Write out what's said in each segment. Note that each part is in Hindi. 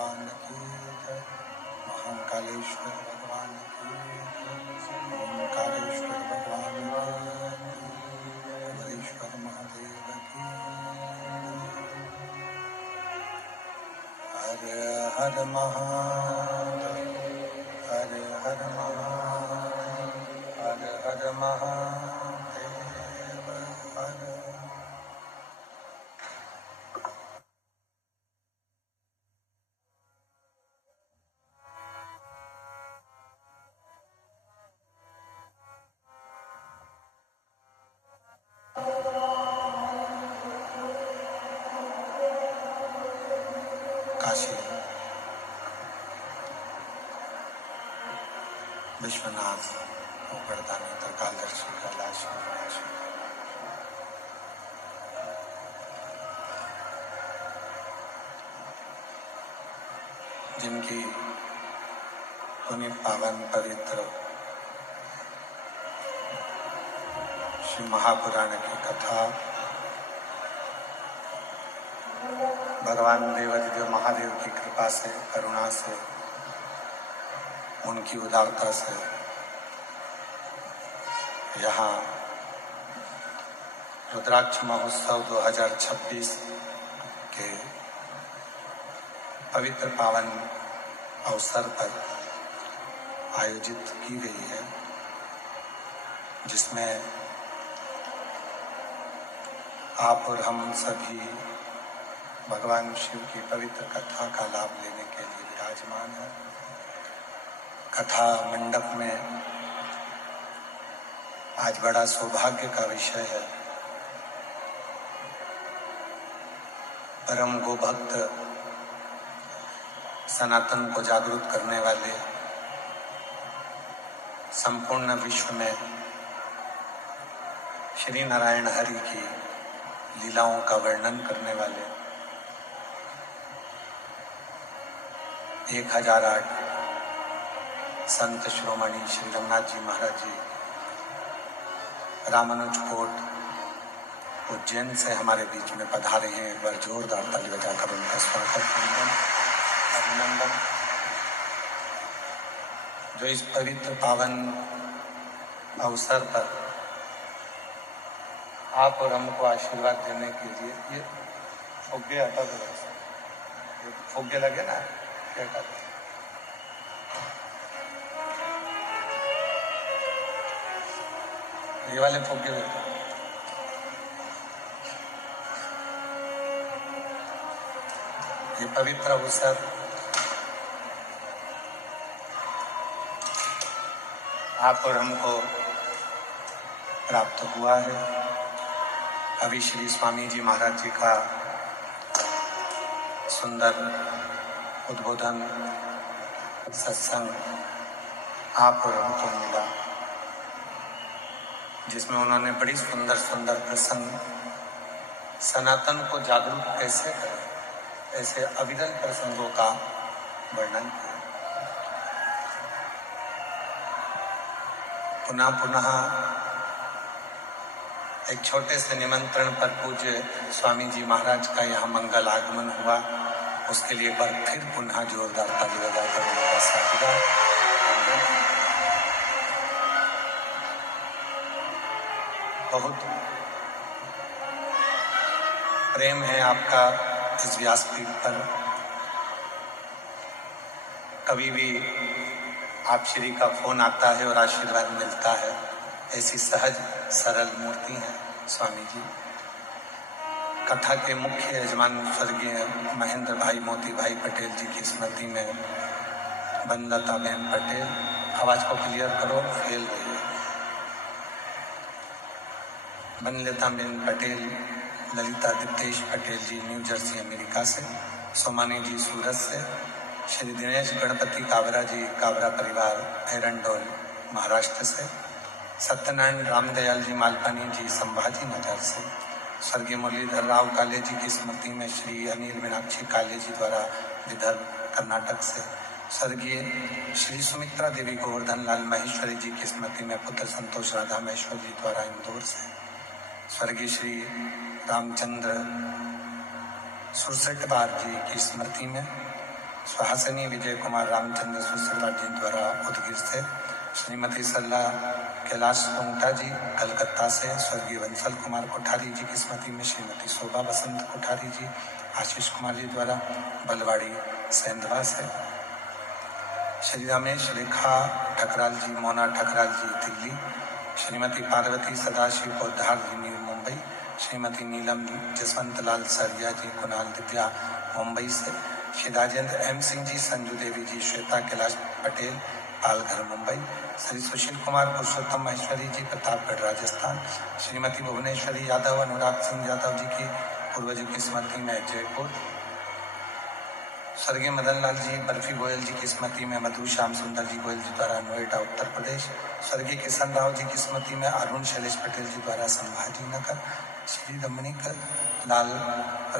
भगवान की जय। महाकालेश्वर भगवान की जय। ओंकारेश्वर भगवान की जय। हरेश्वर महादेव की जय। हर हर महादेव, हर हर महादेव, हर हर महादेव, हर। काशी विश्वनाथ उपरदानी त्रिकालदर्शी कैलाश निवासी, जिनकी पुण्य पावन पवित्र श्री महापुराण की कथा भगवान देवाधिदेव महादेव की कृपा से, करुणा से, उनकी उदारता से यहाँ रुद्राक्ष महोत्सव 2026 के पवित्र पावन अवसर पर आयोजित की गई है, जिसमें आप और हम सभी भगवान शिव की पवित्र कथा का लाभ लेने के लिए विराजमान है। कथा मंडप में आज बड़ा सौभाग्य का विषय है। परम गोभक्त सनातन को जागरूक करने वाले, संपूर्ण विश्व में श्री नारायण हरि की लीलाओं का वर्णन करने वाले 1008 संत शिरोमणि श्री रंगनाथ जी महाराज जी रामानुज कोट उज्जैन से हमारे बीच में पधारे हैं। एक बार जोरदार ताली बजाकर उनका स्वागत, अभिनंदन। जो इस पवित्र पावन अवसर पर आप और हमको आशीर्वाद देने के लिए, ये फुग्गे हटा दो, ये फुग्गे लगे ना, क्या करते ये वाले फुग्गे देते, ये पवित्र अवसर आप और हमको प्राप्त हुआ है। अभी श्री स्वामी जी महाराज जी का सुंदर उद्बोधन सत्संग आप और हमको मिला, जिसमें उन्होंने बड़ी सुंदर सुंदर प्रसंग सनातन को जागरूक कैसे करें, ऐसे अविरल प्रसंगों का वर्णन किया। पुनः पुनः एक छोटे से निमंत्रण पर पूज्य स्वामी जी महाराज का यहाँ मंगल आगमन हुआ, उसके लिए एक बार फिर पुनः जोरदार ताली बजाकर उनका स्वागत। बहुत प्रेम है आपका इस व्यासपीठ पर। कभी भी आप श्री का फोन आता है और आशीर्वाद मिलता है, ऐसी सहज सरल मूर्ति हैं स्वामी जी। कथा के मुख्य यजमान स्वर्गीय महेंद्र भाई मोती भाई पटेल जी की स्मृति में बनलता बहन पटेल, आवाज को क्लियर करो, फेल रही है। बनलता बहन पटेल, ललिता दिप्तेश पटेल जी न्यू जर्सी अमेरिका से, सोमानी जी सूरत से, श्री दिनेश गणपति काबरा जी काबरा परिवार एरंडोल महाराष्ट्र से, सत्यनारायण रामदयाल जी मालपानी जी संभाजी नगर से, स्वर्गीय मुरलीधर राव काले जी की स्मृति में श्री अनिल मीनाक्षी काले जी द्वारा विदर्भ कर्नाटक से, स्वर्गीय श्री सुमित्रा देवी गोवर्धन लाल महेश्वरी जी की स्मृति में पुत्र संतोष राधा महेश्वर जी द्वारा इंदौर से, स्वर्गीय श्री रामचंद्र सुरसेटवार जी की स्मृति में सुहासिनी विजय कुमार रामचंद्र सुश्रुता जी द्वारा उदगिर से, श्रीमती सल्ला कैलाश कोंटा जी कलकत्ता से, स्वर्गीय वंसल कुमार कोठारी जी की स्मृति में श्रीमती शोभा बसंत कोठारी जी आशीष कुमार जी द्वारा बलवाड़ी सेंधवा से, श्री रमेश रेखा ठकराल जी मोना ठकराल जी दिल्ली, श्रीमती पार्वती सदाशिव पोद्दार जी न्यू मुंबई, श्रीमती नीलम जसवंत लाल सरिया जी कुणाल दिव्या मुंबई से, श्री राजेंद्र एम सिंह जी संजू देवी जी श्वेता कैलाश पटेल पालघर मुंबई, श्री सुशील कुमार पुरुषोत्तम महेश्वरी जी प्रतापगढ़ राजस्थान, श्रीमती भुवनेश्वरी यादव अनुराग सिंह यादव जी की पूर्वजों की स्मृति में जयपुर, स्वर्गीय मदन लाल जी बर्फी गोयल जी की स्मृति में मधु श्याम सुंदर जी गोयल जी द्वारा नोएडा उत्तर प्रदेश, स्वर्गीय किशन राव जी की स्मृति में अरुण शैलेश पटेल जी द्वारा संभाजी नगर, श्री रमणीक लाल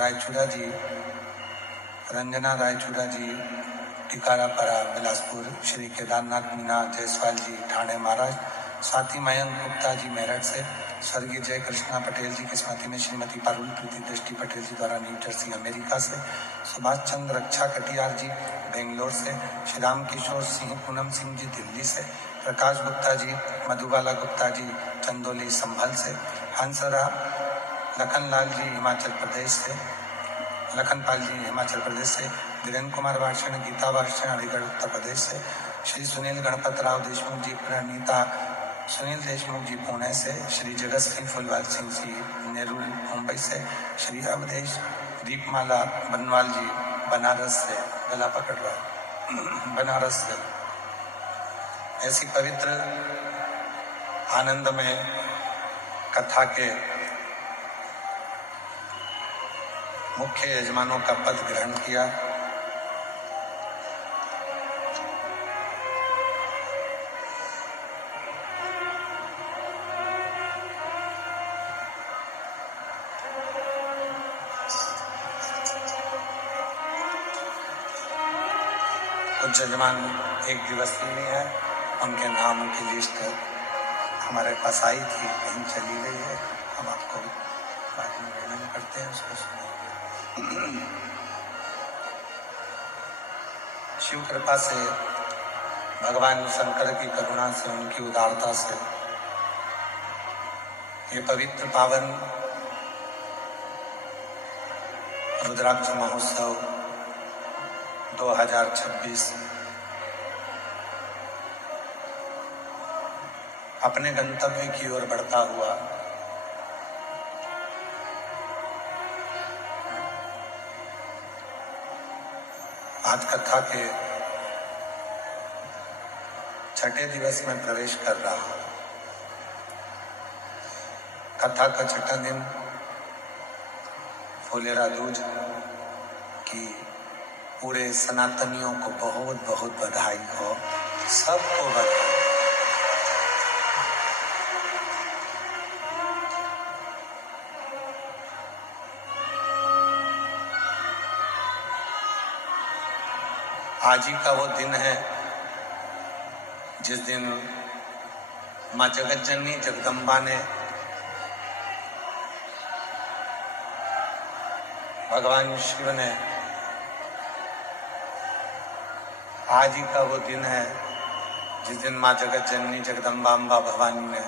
रायचूड़ा जी रंजना रायचूड़ा जी टिकारापाड़ा बिलासपुर, श्री केदारनाथ मीना जायसवाल जी ठाणे महाराष्ट्र, स्वाति मयंक गुप्ता जी मेरठ से, स्वर्गीय जय कृष्णा पटेल जी की स्मृति में श्रीमती पारुल प्रीति दृष्टि पटेल जी द्वारा न्यू जर्सी अमेरिका से, सुभाष चंद्र रक्षा कटियार जी बेंगलोर से, श्री राम किशोर सिंह पूनम सिंह जी दिल्ली से, प्रकाश गुप्ता जी मधुबाला गुप्ता जी चंदोली संभल से, हंसरा लखनलाल जी हिमाचल प्रदेश से, लखनपाल जी हिमाचल प्रदेश से, वीरेंद्र कुमार वार्षण गीता वार्षण अलीगढ़ उत्तर प्रदेश से, श्री सुनील गणपत राव देशमुख जी प्रणीता सुनील देशमुख जी पुणे से, श्री जगत सिंह फुलवाल सिंह जी नेहरू मुंबई से, श्री अवधेश दीपमाला बनवाल जी बनारस से, गला पकड़ रहा बनारस से। ऐसी पवित्र आनंद में कथा के मुख्य यजमानों का पद ग्रहण किया। कुछ यजमान एक दिवसीय में है, उनके नाम की लिस्ट हमारे पास आई थी, कहीं चली गई है, हम आपको बाद में वर्णन करते हैं, उसको सुनाएंगे। शिव कृपा से, भगवान शंकर की करुणा से, उनकी उदारता से ये पवित्र पावन रुद्राक्ष महोत्सव 2026 अपने गंतव्य की ओर बढ़ता हुआ आज कथा के छठे दिवस में प्रवेश कर रहा है। कथा का छठा दिन फुलेरा दूज की पूरे सनातनियों को बहुत बहुत बधाई हो, सबको बधाई। आज ही का वो दिन है जिस दिन माँ जगत जननी जगदम्बा ने भगवान शिव ने, आज ही का वो दिन है जिस दिन माँ जगत जननी जगदम्बा अम्बा भवानी ने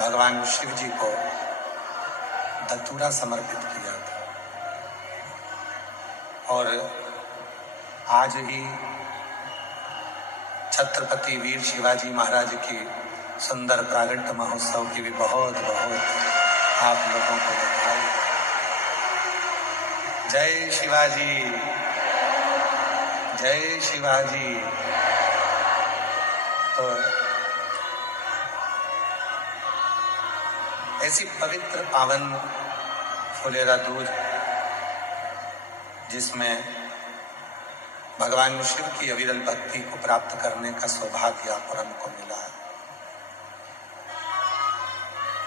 भगवान शिव जी को धतूरा समर्पित किया था। और आज ही छत्रपति वीर शिवाजी महाराज की सुंदर प्रागट्य महोत्सव की भी बहुत बहुत आप लोगों को बधाई। जय शिवाजी, जय शिवाजी। तो ऐसी पवित्र पावन फुलेरा दूज जिसमें भगवान शिव की अविरल भक्ति को प्राप्त करने का सौभाग्य आप और हमको मिला है।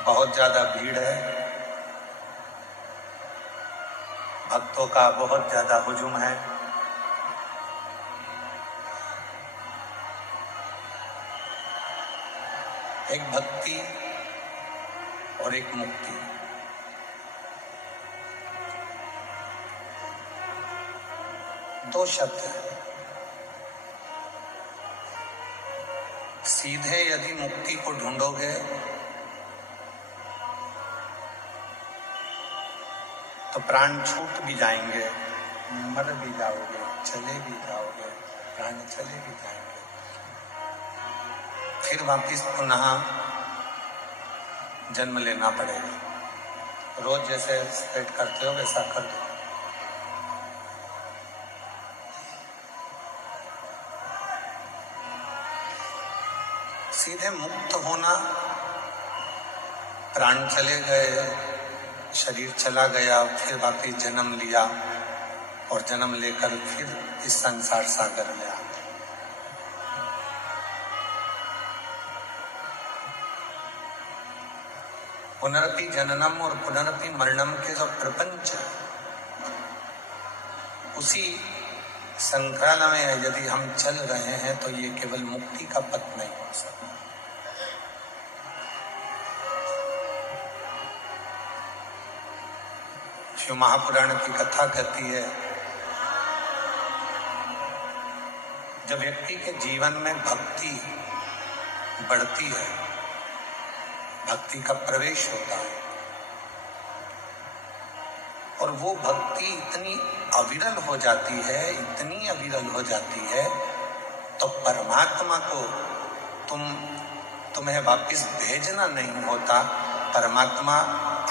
बहुत ज्यादा भीड़ है, भक्तों का बहुत ज्यादा हुजूम है। एक भक्ति और एक मुक्ति, दो शब्द हैं। सीधे यदि मुक्ति को ढूंढोगे तो प्राण छूट भी जाएंगे, मर भी जाओगे, चले भी जाओगे, प्राण चले भी जाएंगे। फिर वापिस पुनः जन्म लेना पड़ेगा। रोज जैसे सेट करते हो वैसा कर दो। सीधे मुक्त होना, प्राण चले गए, शरीर चला गया, फिर वापिस जन्म लिया और जन्म लेकर फिर इस संसार सागर में आ गए। पुनरपि जननम और पुनरपि मरणम के जो प्रपंच है, उसी संक्राला में यदि हम चल रहे हैं तो ये केवल मुक्ति का पथ नहीं हो सकता। शिव महापुराण की कथा कहती है, जब व्यक्ति के जीवन में भक्ति बढ़ती है, भक्ति का प्रवेश होता है और वो भक्ति इतनी अविरल हो जाती है, इतनी अविरल हो जाती है, तो परमात्मा को तुम्हें वापस भेजना नहीं होता। परमात्मा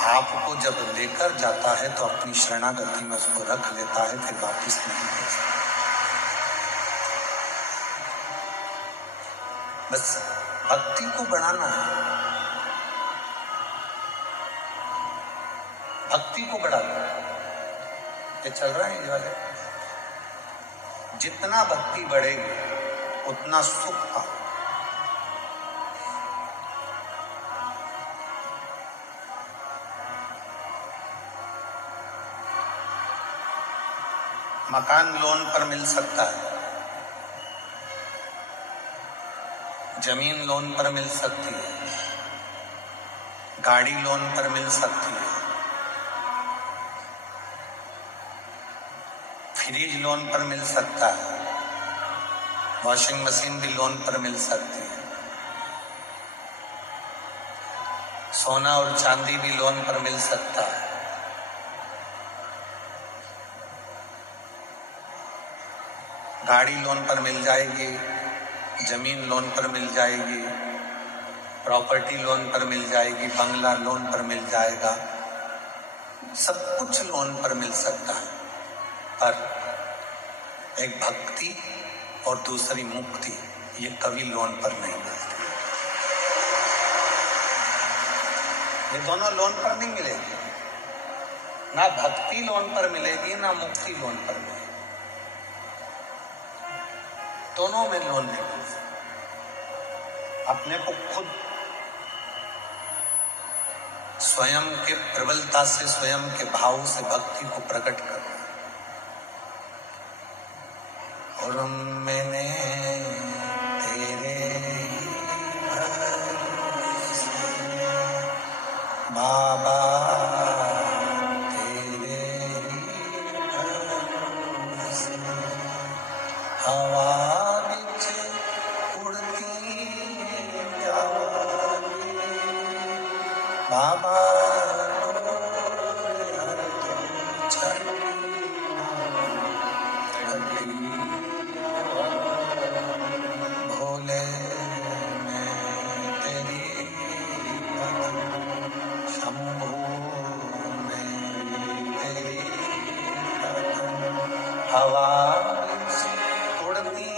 आपको जब लेकर जाता है तो अपनी शरणागति में उसको रख लेता है, फिर वापस नहीं भेजता। बस भक्ति को बढ़ाना है, भक्ति को बढ़ा दो। ये चल रहा है ये वाले, जितना भक्ति बढ़ेगी उतना सुख पाओ। मकान लोन पर मिल सकता है, जमीन लोन पर मिल सकती है, गाड़ी लोन पर मिल सकती है, फ्रिज लोन पर मिल सकता है, वॉशिंग मशीन भी लोन पर मिल सकती है, सोना और चांदी भी लोन पर मिल सकता है। गाड़ी लोन पर मिल जाएगी, जमीन लोन पर मिल जाएगी, प्रॉपर्टी लोन पर मिल जाएगी, बंगला लोन पर मिल जाएगा, सब कुछ लोन पर मिल सकता है। पर एक भक्ति और दूसरी मुक्ति, ये कभी लोन पर नहीं मिलती। ये दोनों लोन पर नहीं मिलेगी, ना भक्ति लोन पर मिलेगी, ना मुक्ति लोन पर मिलेगी। दोनों में लोन नहीं मिल सकता। अपने को खुद स्वयं के प्रबलता से, स्वयं के भाव से भक्ति को प्रकट करना। और मैंने तेरे बाबा तेरे हवा बिच उड़ती बाबा भोले मैं तेरी शंभू में तेरी हवा उड़ती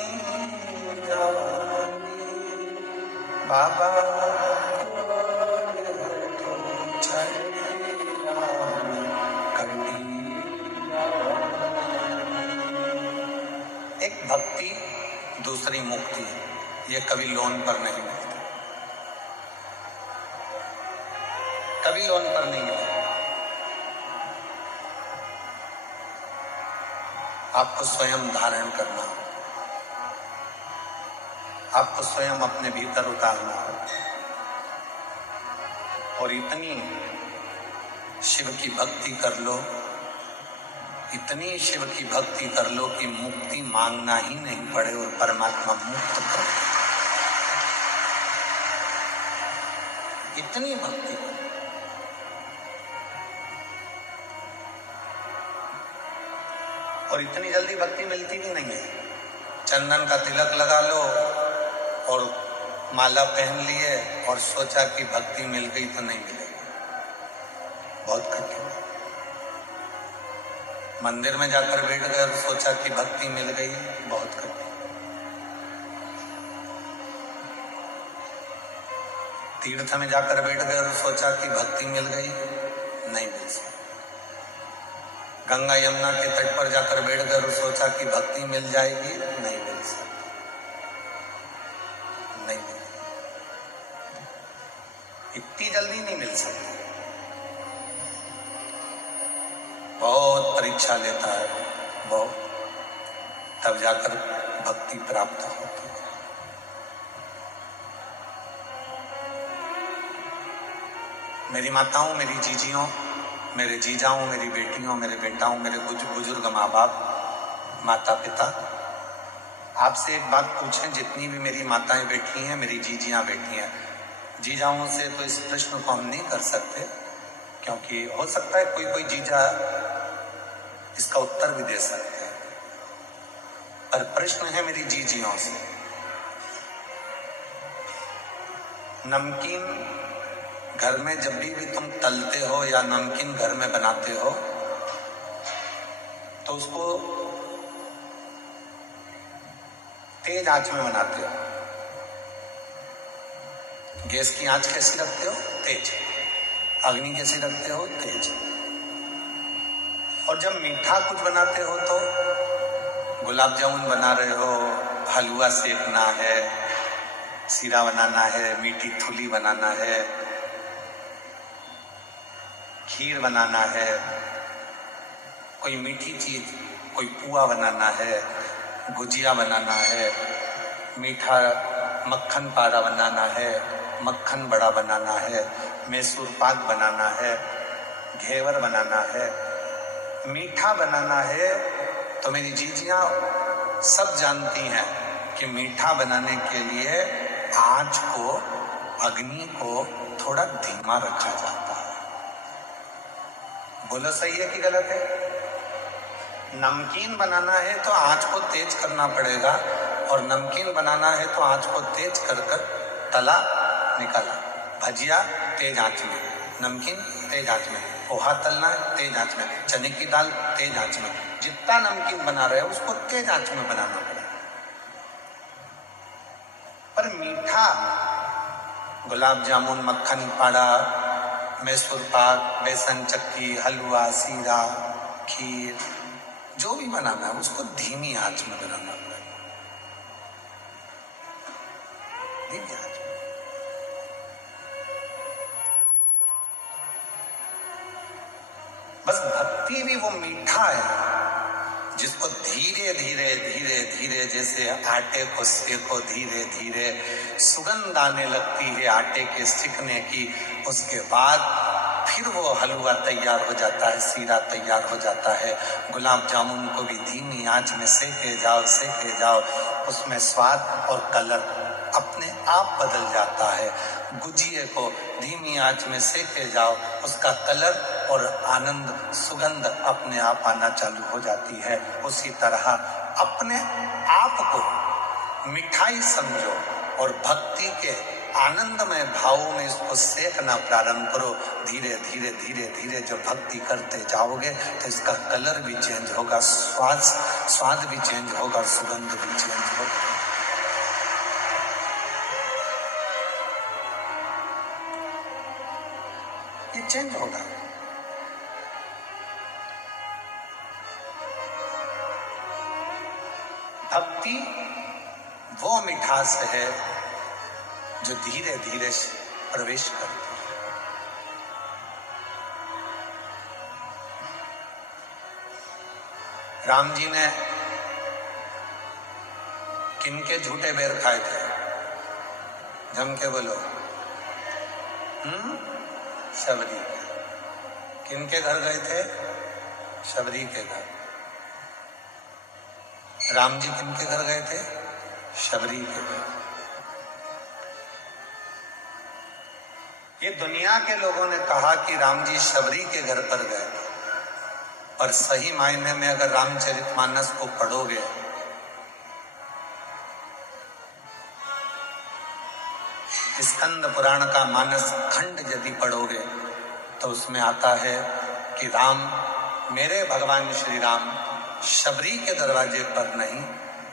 बाबा एक भक्ति दूसरी मुक्ति, ये कभी लोन पर नहीं मिलती, कभी लोन पर नहीं मिलती। आपको स्वयं धारण करना, आपको स्वयं अपने भीतर उतारना और इतनी शिव की भक्ति कर लो इतनी शिव की भक्ति कर लो कि मुक्ति मांगना ही नहीं पड़े और परमात्मा मुक्त कर दे। इतनी भक्ति करो। और इतनी जल्दी भक्ति मिलती भी नहीं है। चंदन का तिलक लगा लो और माला पहन लिए और सोचा कि भक्ति मिल गई तो नहीं मिलेगी, बहुत कठिन है। मंदिर में जाकर बैठ गए और सोचा कि भक्ति मिल गई, बहुत कठिन। तीर्थ में जाकर बैठ गए और सोचा कि भक्ति मिल गई, नहीं मिल सकती। गंगा यमुना के तट पर जाकर बैठ गए और सोचा कि भक्ति मिल जाएगी, नहीं मिल सकती, नहीं मिल, इतनी जल्दी नहीं मिल सकती। बहुत परीक्षा लेता है, बहुत, तब जाकर भक्ति प्राप्त होती है। मेरी माताओं, मेरी जीजियों, मेरे जीजाओं, मेरी बेटियों, मेरे बेटाओं, मेरे बुजुर्ग माँ बाप, माता पिता, आपसे एक बात पूछें। जितनी भी मेरी माताएं बैठी हैं, मेरी जीजियां बैठी हैं, जीजाओं से तो इस प्रश्न को हम नहीं कर सकते, क्योंकि हो सकता है कोई जीजा इसका उत्तर भी दे सकते हैं, पर प्रश्न है मेरी जीजियों से। नमकीन घर में जब भी तुम तलते हो या नमकीन घर में बनाते हो तो उसको तेज आंच में बनाते हो। गैस की आंच कैसी रखते हो? तेज। अग्नि कैसी रखते हो? तेज। और जब मीठा कुछ बनाते हो तो गुलाब जामुन बना रहे हो, हलवा सेकना है, सीरा बनाना है, मीठी थुली बनाना है, खीर बनाना है, कोई मीठी चीज, कोई पुआ बनाना है, गुजिया बनाना है, मीठा मक्खन पारा बनाना है, मक्खन बड़ा बनाना है, मैसूर पाक बनाना है, घेवर बनाना है, मीठा बनाना है। तो मेरी जीजियां सब जानती हैं कि मीठा बनाने के लिए आंच को, अग्नि को थोड़ा धीमा रखा जाता है। बोलो सही है कि गलत है? नमकीन बनाना है तो आंच को तेज करना पड़ेगा, और नमकीन बनाना है तो आंच को तेज कर कर तला निकाला। भजिया तेज आंच में, नमकीन तेज आंच में, पोहा तलना है तेज आंच में, चने की दाल तेज आंच में। जितना नमकीन बना रहे हो उसको तेज आंच में बनाना पड़ेगा। पर मीठा, गुलाब जामुन, मक्खन पाड़ा, मैसूर पाक, बेसन चक्की, हलवा, सीरा, खीर, जो भी बनाना है उसको धीमी आंच में बनाना पड़ेगा, धीमी आंच में। बस भक्ति भी वो मीठा है जिसको धीरे धीरे धीरे धीरे, जैसे आटे को सेको, धीरे धीरे सुगंध आने लगती है आटे के सिकने की, उसके बाद फिर वो हलवा तैयार हो जाता है, सीरा तैयार हो जाता है। गुलाब जामुन को भी धीमी आंच में सेके जाओ, उसमें स्वाद और कलर अपने आप बदल जाता है। गुजिये को धीमी आंच में सेके जाओ, उसका कलर और आनंद, सुगंध अपने आप आना चालू हो जाती है। उसी तरह अपने आप को मिठाई समझो और भक्ति के आनंदमय भावों में इसको सेकना प्रारंभ करो। धीरे धीरे धीरे धीरे जब भक्ति करते जाओगे तो इसका कलर भी चेंज होगा, स्वाद भी चेंज होगा, सुगंध भी चेंज होगा। ये चेंज होगा। भक्ति वो मिठास है जो धीरे धीरे प्रवेश करती है। राम जी ने किनके झूठे बेर खाए थे? जम के बोलो। शबरी के। किनके घर गए थे? शबरी के घर। राम जी किनके घर गए थे? शबरी के घर। ये दुनिया के लोगों ने कहा कि राम जी शबरी के घर पर गए, पर सही मायने में अगर रामचरितमानस को पढ़ोगे स्कंद पुराण का मानस खंड यदि पढ़ोगे तो उसमें आता है कि राम, मेरे भगवान श्री राम शबरी के दरवाजे पर नहीं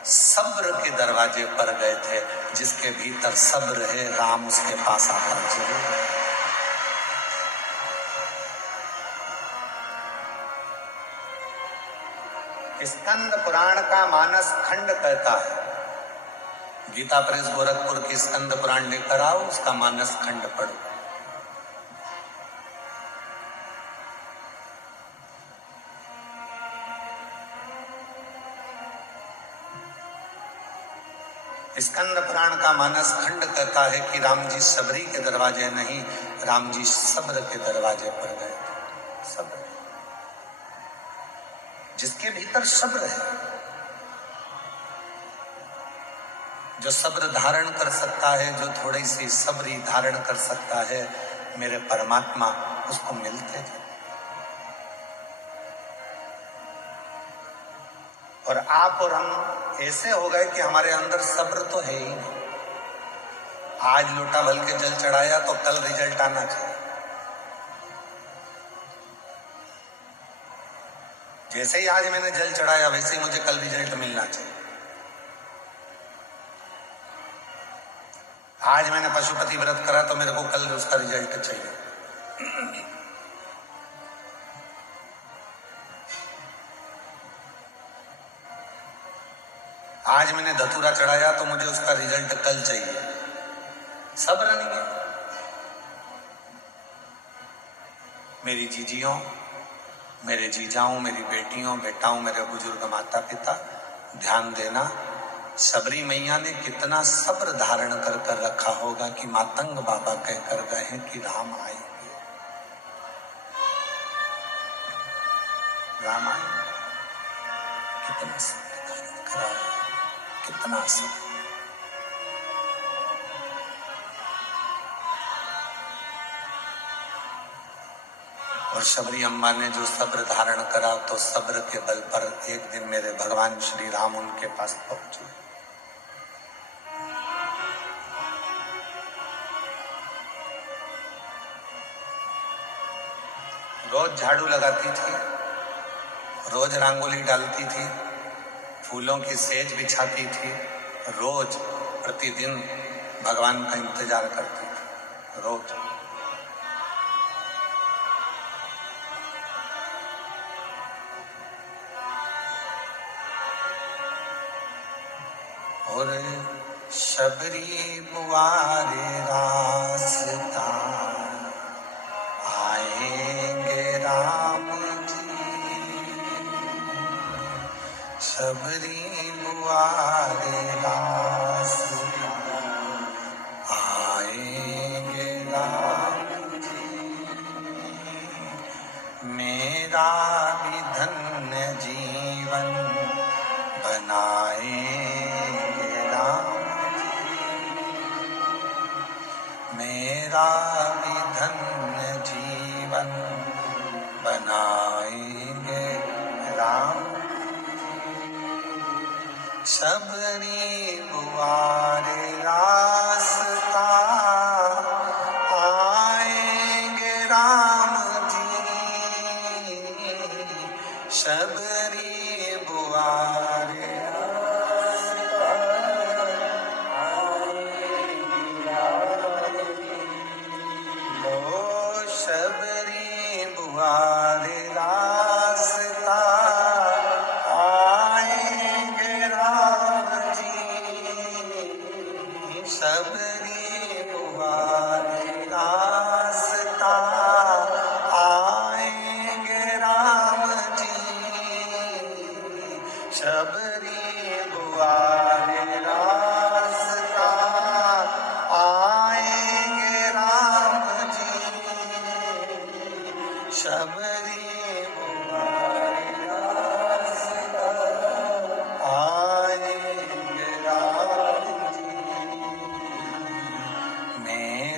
सब्र के दरवाजे पर गए थे। जिसके भीतर सब्र है राम उसके पास आता जरूर। स्कंद पुराण का मानस खंड कहता है, गीता प्रेस गोरखपुर की स्कंद पुराण लेकर आओ, उसका मानस खंड पढ़ो। स्कंद पुराण का मानस खंड कहता है कि राम जी शबरी के दरवाजे नहीं, राम जी सब्र के दरवाजे पर गए थे। सब्र, जिसके भीतर सब्र है, जो सब्र धारण कर सकता है, जो थोड़ी सी सब्री धारण कर सकता है, मेरे परमात्मा उसको मिलते थे। और आप और हम ऐसे हो गए कि हमारे अंदर सब्र तो है ही नहीं। आज लोटा भर के जल चढ़ाया तो कल रिजल्ट आना चाहिए। जैसे ही आज मैंने जल चढ़ाया वैसे ही मुझे कल रिजल्ट मिलना चाहिए। आज मैंने पशुपति व्रत करा तो मेरे को कल उसका रिजल्ट चाहिए। आज मैंने धतूरा चढ़ाया तो मुझे उसका रिजल्ट कल चाहिए। सब्र नहीं है। मेरी जीजियों, मेरे जीजाओं, मेरी बेटियों, बेटाओं, मेरे बुजुर्ग माता पिता, ध्यान देना, सबरी मैया ने कितना सब्र धारण कर कर रखा होगा कि मातंग बाबा कहकर गए हैं कि राम आएंगे, राम आएंगे। कितना सब्र धारण करा है, कितना सब्र। और शबरी अम्मा ने जो सब्र धारण करा तो सब्र के बल पर एक दिन मेरे भगवान श्री राम उनके पास पहुंचे। रोज झाड़ू लगाती थी, रोज रंगोली डालती थी, फूलों की सेज बिछाती थी, रोज प्रतिदिन भगवान का इंतजार करती थी, रोज। और शबरी बुआरे रास्ता आएंगे राम जी, शबरी बुआरे रास्ता आएंगे राम जी, मेरा भी धन्य जीवन बनाएंगे राम जी, मेरा भी धन्य जीवन बनाएंगे राम। शबरी बुआरे रास्ता आएंगे राम जी, शबरी बुआरे रास्ता आएंगे राम जी, ओ शबरी बुआरे रास्ता आएंगे राम जी,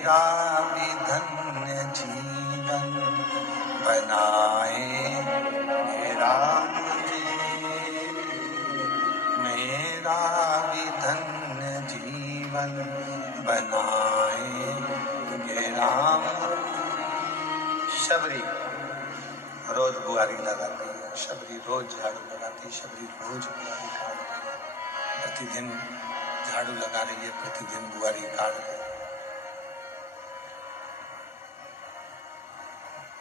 मेरा भी धन्य जीवन बनाए मेरा मेरा भी धन्य जीवन बनाए मेरा। शबरी रोज बुआरी लगाती है, शबरी रोज झाड़ू लगाती, शबरी रोज बुआरी काटती, प्रतिदिन झाड़ू लगा रही है, प्रतिदिन बुआरी काट रही है,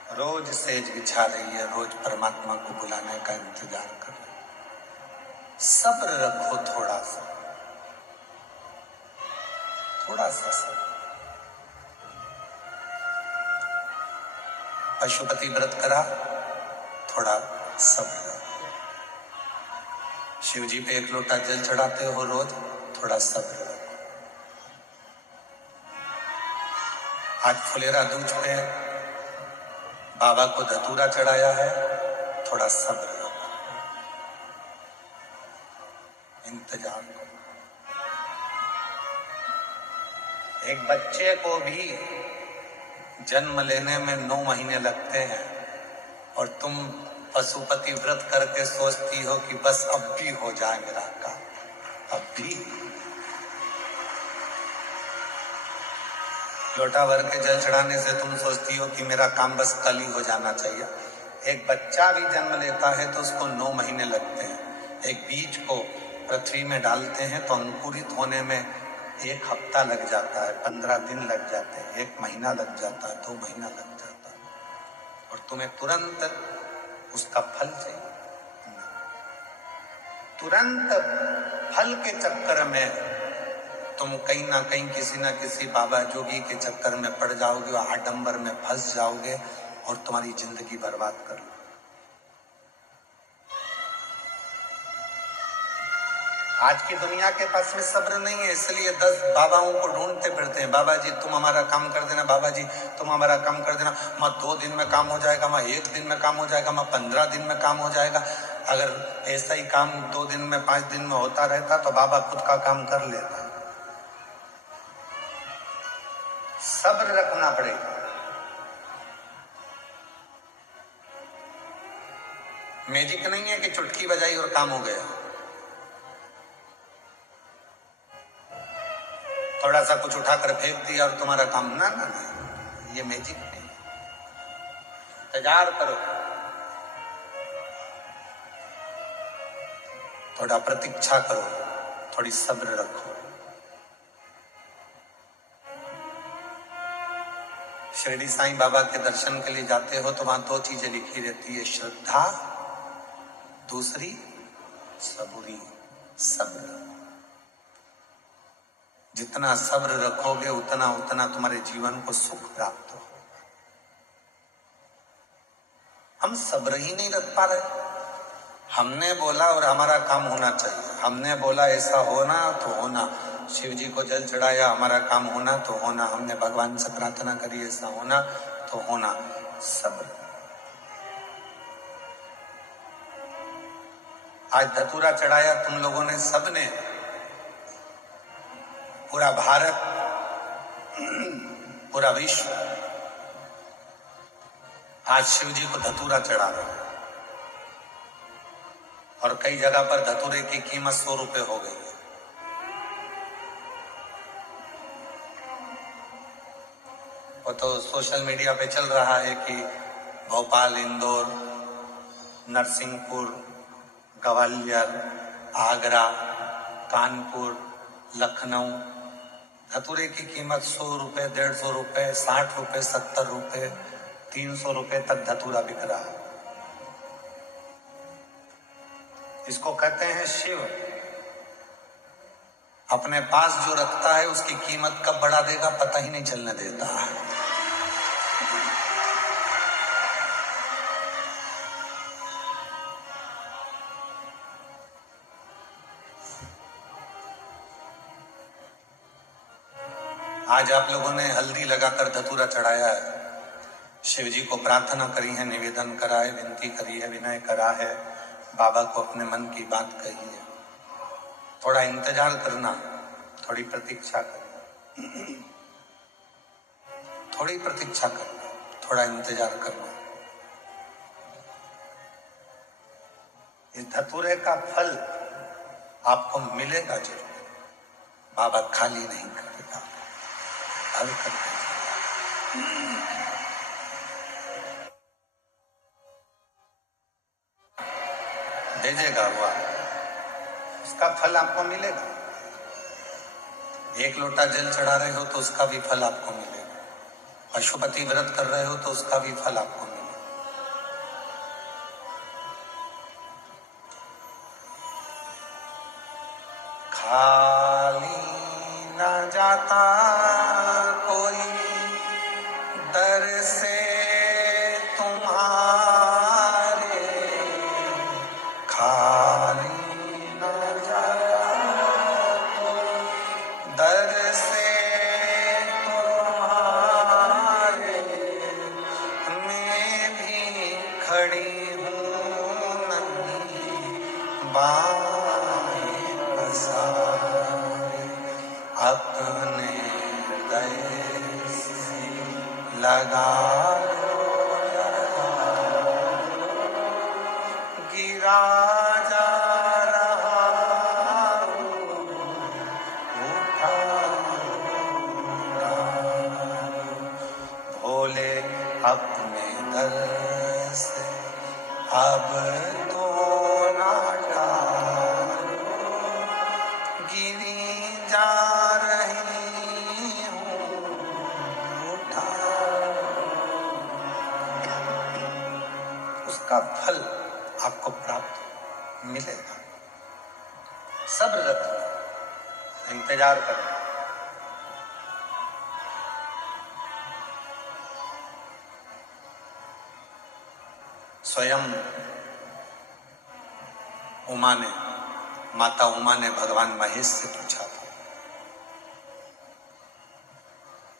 रोज सेज बिछा रही है, रोज परमात्मा को बुलाने का इंतजार कर रही है। सब्र रखो थोड़ा सा, थोड़ा सा सब्र। पशुपति व्रत करा, थोड़ा सब्र रखो। शिव जी पे 1 लोटा जल चढ़ाते हो रोज, थोड़ा सब्र रखो। आज फुलेरा दूज पे बाबा को धतूरा चढ़ाया है, थोड़ा सब्र रखो, इंतजार करो। एक बच्चे को भी जन्म लेने में 9 महीने लगते हैं और तुम पशुपति व्रत करके सोचती हो कि बस अब भी हो जाए मेरा काम, अब भी। लोटा भर के जल चढ़ाने से तुम सोचती हो कि मेरा काम बस कल ही हो जाना चाहिए। एक बच्चा भी जन्म लेता है तो उसको 9 महीने लगते हैं। एक बीज को पृथ्वी में डालते हैं तो अंकुरित होने में 1 हफ्ता लग जाता है, 15 दिन लग जाते हैं, 1 महीना लग जाता है, 2 महीना लग जाता है, और तुम्हें तुरंत उसका फल चाहिए। तुरंत फल के चक्कर में तुम कहीं ना कहीं किसी ना किसी बाबा जोगी के चक्कर में पड़ जाओगे, आडंबर में फंस जाओगे और तुम्हारी जिंदगी बर्बाद कर लो। आज की दुनिया के पास में सब्र नहीं है, इसलिए 10 बाबाओं को ढूंढते फिरते हैं। बाबा जी तुम हमारा काम कर देना, बाबा जी तुम हमारा काम कर देना। माँ 2 दिन में काम हो जाएगा, माँ 1 दिन में काम हो जाएगा, माँ 15 दिन में काम हो जाएगा। अगर ऐसा ही काम 2 दिन में 5 दिन में होता रहता तो बाबा खुद का काम कर लेता। सब्र रखना पड़ेगा। मैजिक नहीं है कि चुटकी बजाई और काम हो गया। थोड़ा सा कुछ उठाकर फेंक दिया और तुम्हारा काम, ना ना ना, ये मैजिक नहीं। इंतजार करो, थोड़ा प्रतीक्षा करो, थोड़ी सब्र रखो। शिरडी साईं बाबा के दर्शन के लिए जाते हो तो वहां 2 चीजें लिखी रहती है, श्रद्धा, दूसरी सबूरी, सब्र। जितना सब्र रखोगे उतना उतना तुम्हारे जीवन को सुख प्राप्त हो। हम सब्र ही नहीं रख पा रहे। हमने बोला और हमारा काम होना चाहिए, हमने बोला ऐसा होना तो होना, शिव जी को जल चढ़ाया हमारा काम होना तो होना, हमने भगवान से प्रार्थना करी ऐसा होना तो होना। सब्र। आज धतूरा चढ़ाया तुम लोगों ने, सबने, पूरा भारत, पूरा विश्व आज शिव जी को धतूरा चढ़ा रहा है और कई जगह पर धतूरे की कीमत 100 रुपए हो गई है। वो तो सोशल मीडिया पे चल रहा है कि भोपाल, इंदौर, नरसिंहपुर, ग्वालियर, आगरा, कानपुर, लखनऊ, धतूरे की कीमत 100 रुपए, 150 रुपए, 60 रुपए, 70 रुपए, 300 रुपए तक धतूरा बिक रहा है। इसको कहते हैं शिव। अपने पास जो रखता है उसकी कीमत कब बढ़ा देगा पता ही नहीं चलने देता। आज आप लोगों ने हल्दी लगाकर धतूरा चढ़ाया है, शिव जी को प्रार्थना करी है, निवेदन करा है, विनती करी है, विनय करा है, बाबा को अपने मन की बात कही है। थोड़ा इंतजार करना, थोड़ी प्रतीक्षा करना। थोड़ी प्रतीक्षा करना, थोड़ा इंतजार करना। इस धतूरे का फल आपको मिलेगा जरूर। बाबा खाली नहीं करेगा, फल करके भेजेगा वो, उसका फल आपको मिलेगा। एक लोटा जल चढ़ा रहे हो तो उसका भी फल आपको मिलेगा। पशुपति व्रत कर रहे हो तो उसका भी फल आपको मिलेगा। खाली न जाता कोई दर से तुम्हारे, खाली न जाता कोई दर से तुम्हारे, मैं भी खड़ी हूँ नहीं बाएं पसारे, अपने हृदय से लगा लो, गिरा जा रहा हूँ, उठा भोले अपने दर से अब तो ना टालो, गिरी जा रही हूँ, उठा। उसका फल आपको प्राप्त मिलेगा। सब्र रखना, इंतजार करना। स्वयं माता उमा ने भगवान महेश से पूछा था।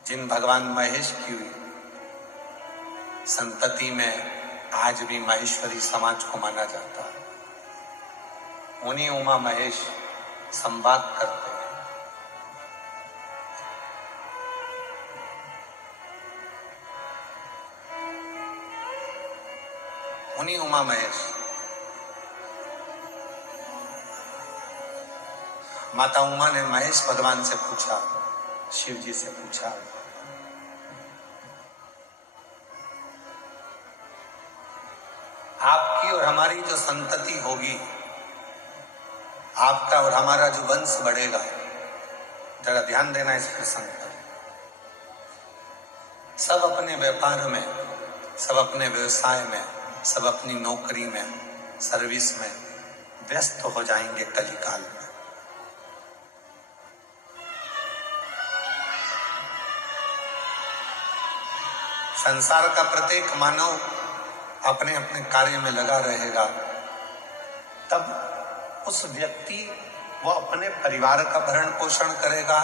जिन भगवान महेश की संतति में आज भी महेश्वरी समाज को माना जाता है, उन्हीं उमा महेश संवाद करते हैं। उन्हीं उमा महेश माता उमा ने महेश भगवान से पूछा, शिव जी से पूछा, आपकी और हमारी जो संतति होगी, आपका और हमारा जो वंश बढ़ेगा, जरा ध्यान देना इस प्रसंग पर। सब अपने व्यापार में, सब अपने व्यवसाय में, सब अपनी नौकरी में, सर्विस में व्यस्त हो जाएंगे कलिकाल में। संसार का प्रत्येक मानव अपने अपने कार्य में लगा रहेगा, तब उस व्यक्ति वो अपने परिवार का भरण पोषण करेगा,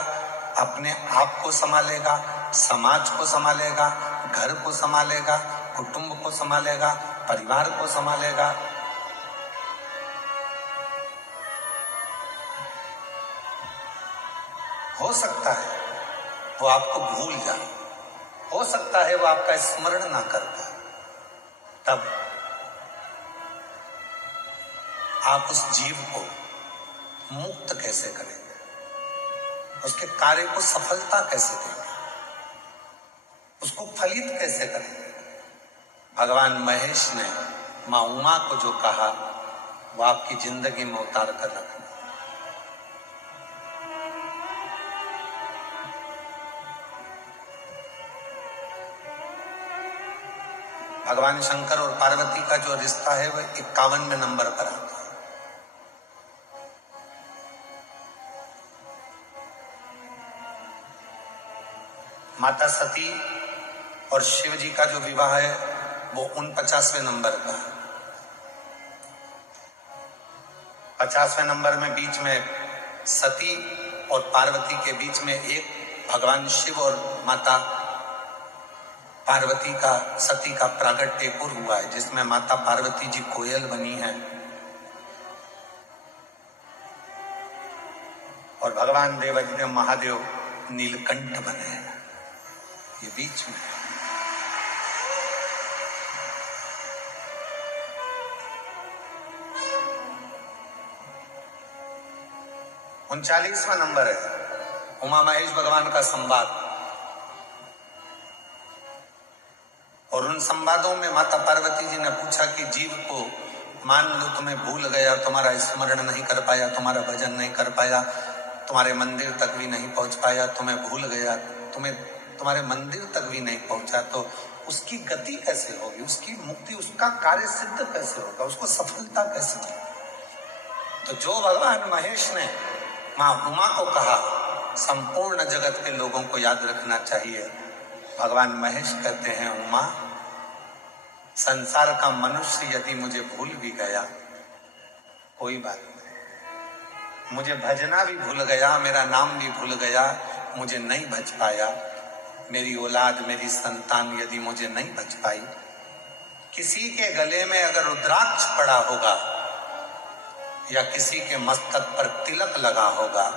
अपने आप को संभालेगा, समाज को संभालेगा, घर को संभालेगा, कुटुंब को संभालेगा, परिवार को संभालेगा। हो सकता है वो आपको भूल जाए, हो सकता है वो आपका स्मरण ना कर पाए, तब आप उस जीव को मुक्त कैसे करेंगे, उसके कार्य को सफलता कैसे देंगे, उसको फलित कैसे करेंगे। भगवान महेश ने मां उमा को जो कहा वो आपकी जिंदगी में उतार कर रखना। भगवान शंकर और पार्वती का जो रिश्ता है वह 51वें नंबर पर आता है। माता सती और शिव जी का जो विवाह है वो 49वें नंबर का है। 50वें नंबर में बीच में सती और पार्वती के बीच में एक भगवान शिव और माता पार्वती का, सती का प्रागट्य पूर्व हुआ है, जिसमें माता पार्वती जी कोयल बनी है और भगवान देवाधिदेव महादेव नीलकंठ बने हैं। ये बीच में। 39वां नंबर है उमा महेश भगवान का संवाद। और उन संवादों में माता पार्वती जी ने पूछा कि जीव को मान लो तुम्हें भूल गया, तुम्हारा स्मरण नहीं कर पाया, तुम्हारा भजन नहीं कर पाया, तुम्हारे मंदिर तक भी नहीं पहुंच पाया, तुम्हें भूल गया, तुम्हारे मंदिर तक भी नहीं पहुंचा, तो उसकी गति कैसे होगी, उसकी मुक्ति, उसका कार्य सिद्ध कैसे होगा, उसको सफलता कैसे मिलेगी। तो जो भगवान महेश ने मां उमा को कहा, संपूर्ण जगत के लोगों को याद रखना चाहिए। भगवान महेश कहते हैं, उमा, संसार का मनुष्य यदि मुझे भूल भी गया कोई बात नहीं, मुझे भजना भी भूल गया, मेरा नाम भी भूल गया, मुझे नहीं भज पाया, मेरी औलाद, मेरी संतान यदि मुझे नहीं भज पाई, किसी के गले में अगर रुद्राक्ष पड़ा होगा या किसी के मस्तक पर तिलक लगा होगा,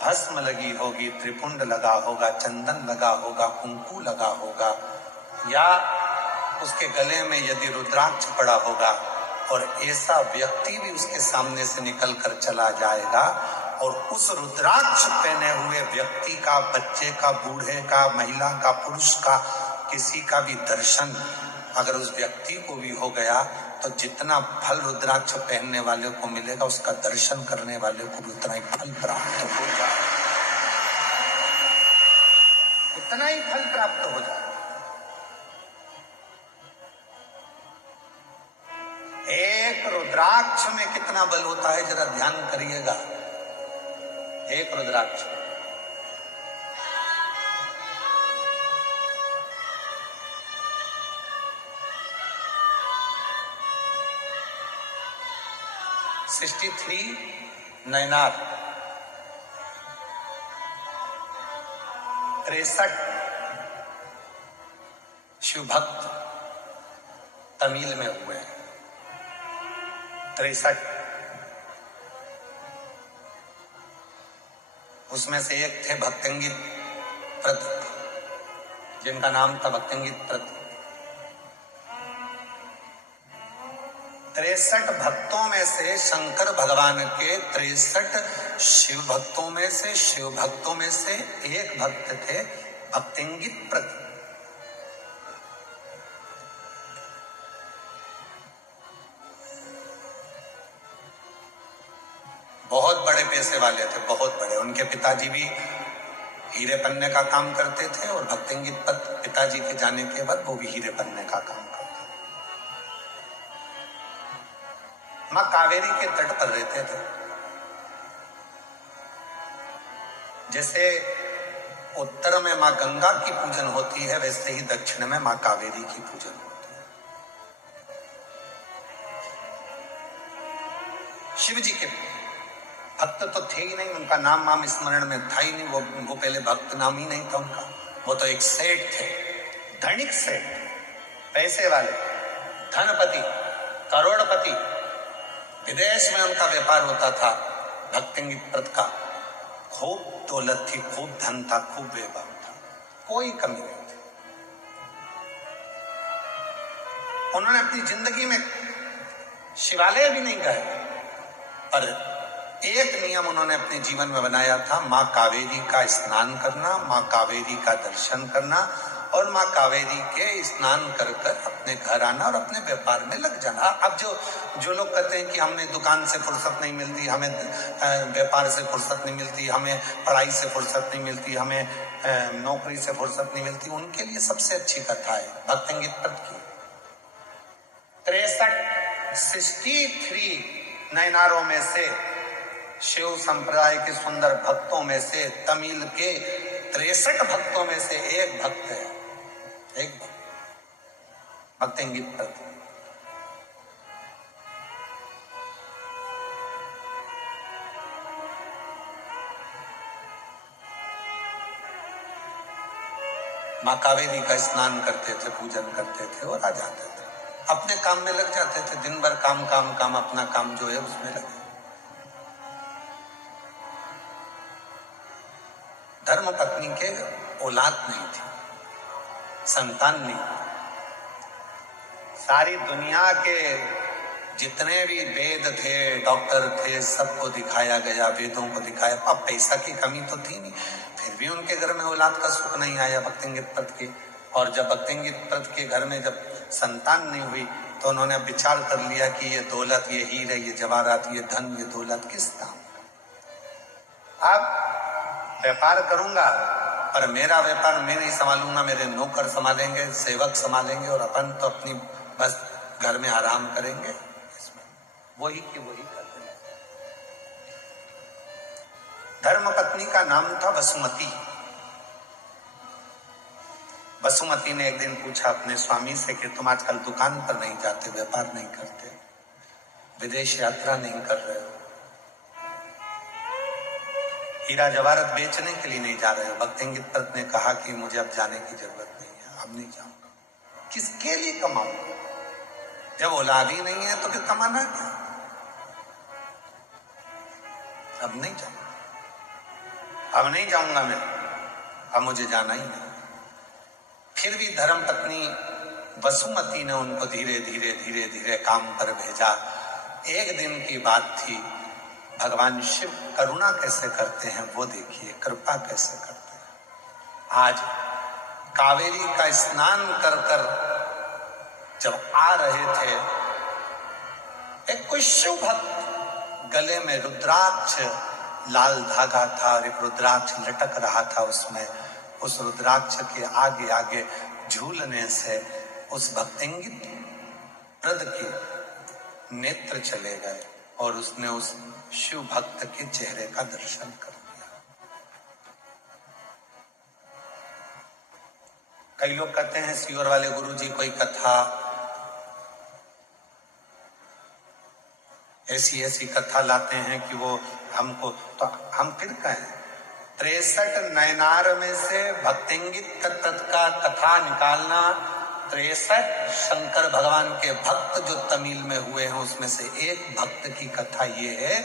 भस्म लगी होगी, त्रिपुंड लगा होगा, चंदन लगा होगा, कुंकू लगा होगा, या उसके गले में यदि रुद्राक्ष पड़ा होगा और ऐसा व्यक्ति भी उसके सामने से निकल कर चला जाएगा और उस रुद्राक्ष पहने हुए व्यक्ति का, बच्चे का, बूढ़े का, महिला का, पुरुष का, किसी का भी दर्शन अगर उस व्यक्ति को भी हो गया तो जितना फल रुद्राक्ष पहनने वाले को मिलेगा, उसका दर्शन करने वाले को भी उतना ही फल प्राप्त होगा, उतना ही फल प्राप्त हो जाएगा। एक रुद्राक्ष में कितना बल होता है जरा ध्यान करिएगा। एक रुद्राक्ष, $63 नैनार, 63 शिव भक्त तमिल में हुए हैं। 63 उसमें से एक थे भक्तंगित प्रत, जिनका नाम था भक्तंगित प्रत। 63 भक्तों में से शंकर भगवान के 63 शिव भक्तों में से एक भक्त थे भक्तंगित प्रत। बहुत बड़े पैसे वाले थे, बहुत बड़े। उनके पिताजी भी हीरे पन्ने का काम करते थे और भक्तंगित प्रत पिताजी के जाने के बाद वो भी हीरे पन्ने का काम करते थे। मां कावेरी के तट पर रहते थे। जैसे उत्तर में मां गंगा की पूजन होती है, वैसे ही दक्षिण में मां कावेरी की पूजन होती है। शिव जी के भक्त तो थे ही नहीं, उनका नाम स्मरण में था ही नहीं, वो पहले भक्त नाम ही नहीं था उनका। वो तो एक सेठ थे, धनिक सेठ, पैसे वाले, धनपति, करोड़पति। विदेश में उनका व्यापार होता था भक्तंगित प्रत का। खूब दौलत थी, खूब धन था, खूब व्यापार था, कोई कमी नहीं थी। उन्होंने अपनी जिंदगी में शिवालय भी नहीं गए, पर एक नियम उन्होंने अपने जीवन में बनाया था, मां कावेरी का स्नान करना, मां कावेरी का दर्शन करना और मां कावेरी के स्नान कर कर अपने घर आना और अपने व्यापार में लग जाना। अब जो लोग कहते हैं कि हमें दुकान से फुर्सत नहीं मिलती, हमें व्यापार से फुर्सत नहीं मिलती, हमें पढ़ाई से फुर्सत नहीं मिलती, हमें नौकरी से फुर्सत नहीं मिलती, उनके लिए सबसे अच्छी कथा है भक्तंगित प्रत की। 63 नैनारों में से, शिव संप्रदाय के सुंदर भक्तों में से, तमिल के 63 भक्तों में से एक भक्त है, एक भक्त भक्तंगित प्रत। मां कावेरी का स्नान करते थे, पूजन करते थे और आ जाते थे, अपने काम में लग जाते थे। दिन भर काम काम काम, अपना काम जो है उसमें लगे। धर्म पत्नी के औलाद नहीं थी, संतान नहीं। सारी दुनिया के जितने भी वेद थे, डॉक्टर थे, सबको दिखाया गया, वेदों को दिखाया। अब पैसा की कमी तो थी नहीं, फिर भी उनके घर में औलाद का सुख नहीं आया भक्तिंगित प्रत के। और जब भक्तिंगित प्रत के घर में जब संतान नहीं हुई तो उन्होंने विचार कर लिया कि ये दौलत, ये हीरे, ये जवाहरात, ये धन, ये दौलत किस काम। अब व्यापार करूंगा पर मेरा व्यापार मैं नहीं संभालूंगा, मेरे नौकर संभालेंगे, सेवक संभालेंगे, और अपन तो अपनी बस घर में आराम करेंगे। वही की वही करते हैं। धर्म पत्नी का नाम था वसुमती। वसुमती ने एक दिन पूछा अपने स्वामी से कि तुम आजकल दुकान पर नहीं जाते, व्यापार नहीं करते, विदेश यात्रा नहीं कर रहे हो, हीरा जवाहरत बेचने के लिए नहीं जा रहे हो। भक्तिंगित प्रत ने कहा कि मुझे अब जाने की जरूरत नहीं है, अब नहीं जाऊंगा। किसके लिए कमाऊंगा? जब औलाद ही नहीं है तो फिर कमाना क्या? अब नहीं जाऊंगा, अब नहीं जाऊंगा मैं, अब मुझे जाना ही नहीं। फिर भी धर्म पत्नी वसुमती ने उनको धीरे धीरे धीरे धीरे काम पर भेजा। एक दिन की बात थी। भगवान शिव करुणा कैसे करते हैं वो देखिए, कृपा कैसे करते हैं। आज कावेरी का स्नान कर कर जब आ रहे थे, एक कोई शिव भक्त, गले में रुद्राक्ष लाल धागा था और एक रुद्राक्ष लटक रहा था उसमें। उस रुद्राक्ष के आगे आगे झूलने से उस भक्तिंगित प्रद के नेत्र चले गए और उसने उस शिव भक्त के चेहरे का दर्शन कर लिया। कई लोग कहते हैं सीवर वाले गुरुजी कोई कथा, ऐसी ऐसी कथा लाते हैं कि वो हमको, तो हम फिर कहें 63 नयनार में से भक्तिंगित तत्त का कथा निकालना। 63 शंकर भगवान के भक्त जो तमिल में हुए हैं उसमें से एक भक्त की कथा ये है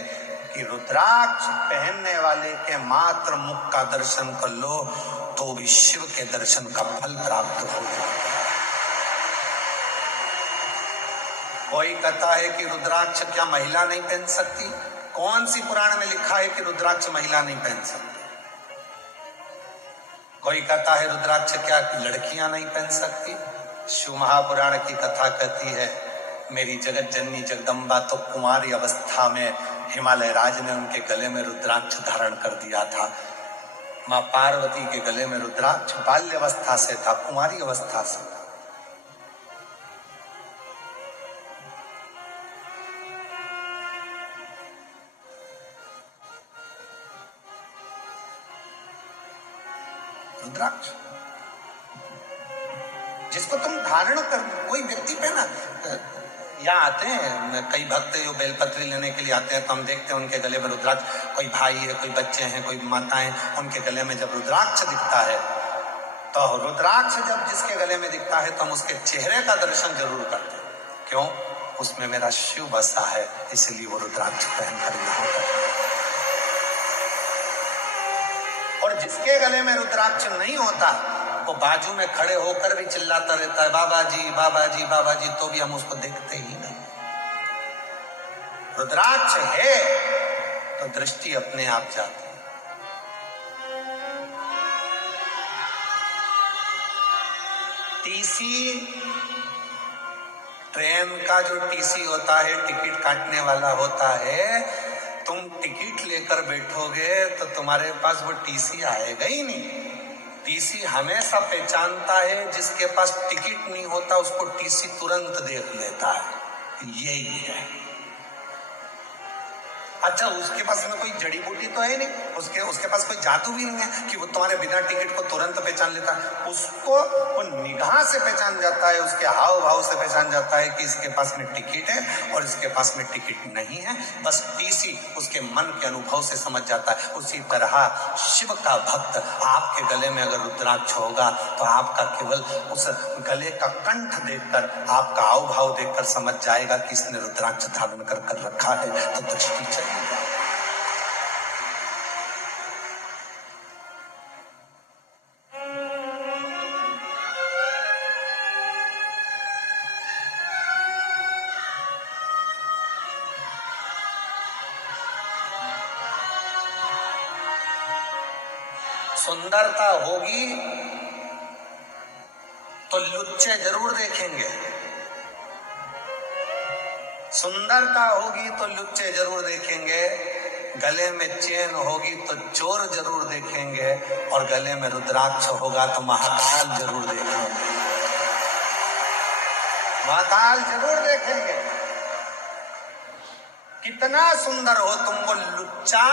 कि रुद्राक्ष पहनने वाले के मात्र मुख का दर्शन कर लो तो भी शिव के दर्शन का फल प्राप्त हो जाए। कोई कहता है कि रुद्राक्ष क्या महिला नहीं पहन सकती? कौन सी पुराण में लिखा है कि रुद्राक्ष महिला नहीं पहन सकती? कोई कहता है रुद्राक्ष क्या लड़कियां नहीं पहन सकती? शिव महापुराण की कथा कहती है मेरी जगत जननी जगदम्बा तो कुमारी अवस्था में हिमालय राज ने उनके गले में रुद्राक्ष धारण कर दिया था। मां पार्वती के गले में रुद्राक्ष बाल्य अवस्था से था, कुमारी अवस्था से था। रुद्राक्ष जिसको तुम धारण कर, कोई व्यक्ति पहना। यहाँ आते हैं कई भक्त जो बेलपत्री लेने के लिए आते हैं तो हम देखते हैं उनके गले में रुद्राक्ष, कोई भाई है, कोई बच्चे हैं, कोई माताएं, उनके गले में जब रुद्राक्ष दिखता है तो रुद्राक्ष जब जिसके गले में दिखता है तो हम उसके चेहरे का दर्शन जरूर करते हैं। क्यों? उसमें मेरा शिव बसा है, इसलिए वो रुद्राक्ष पहनकर यहाँ पर। और जिसके गले में रुद्राक्ष नहीं होता वो बाजू में खड़े होकर भी चिल्लाता रहता है बाबा जी बाबा जी बाबा जी, to भी हम उसको देखते ही नहीं। रुद्राक्ष है तो दृष्टि अपने आप जाती है। टीसी, ट्रेन का जो टीसी होता है, टिकट काटने वाला होता है, तुम टिकट लेकर बैठोगे तो तुम्हारे पास वो टीसी आएगा ही नहीं। टीसी हमेशा पहचानता है, जिसके पास टिकट नहीं होता उसको टीसी तुरंत देख लेता है, यही है। अच्छा, उसके पास में कोई जड़ी बूटी तो है नहीं, उसके पास कोई जादू भी नहीं है कि वो तुम्हारे बिना टिकट को तुरंत पहचान लेता है। उसको वो निगाह से पहचान जाता है, उसके हाव भाव से पहचान जाता है कि इसके पास में टिकट है और इसके पास में टिकट नहीं है। बस टीसी उसके मन के अनुभव से समझ जाता है। उसी तरह शिव का भक्त आपके गले में अगर रुद्राक्ष होगा तो आपका केवल उस गले का कंठ देखकर, आपका हाव भाव देखकर समझ जाएगा कि इसने रुद्राक्ष धारण कर रखा है, तो दृष्टि चलेगी। सुंदरता होगी तो लुच्चे जरूर देखेंगे, सुंदरता होगी तो लुच्चे जरूर देखेंगे, गले में चेन होगी तो चोर जरूर देखेंगे, और गले में रुद्राक्ष होगा तो महाकाल जरूर देखेंगे, महाकाल जरूर देखेंगे। कितना सुंदर हो तुम, वो लुच्चा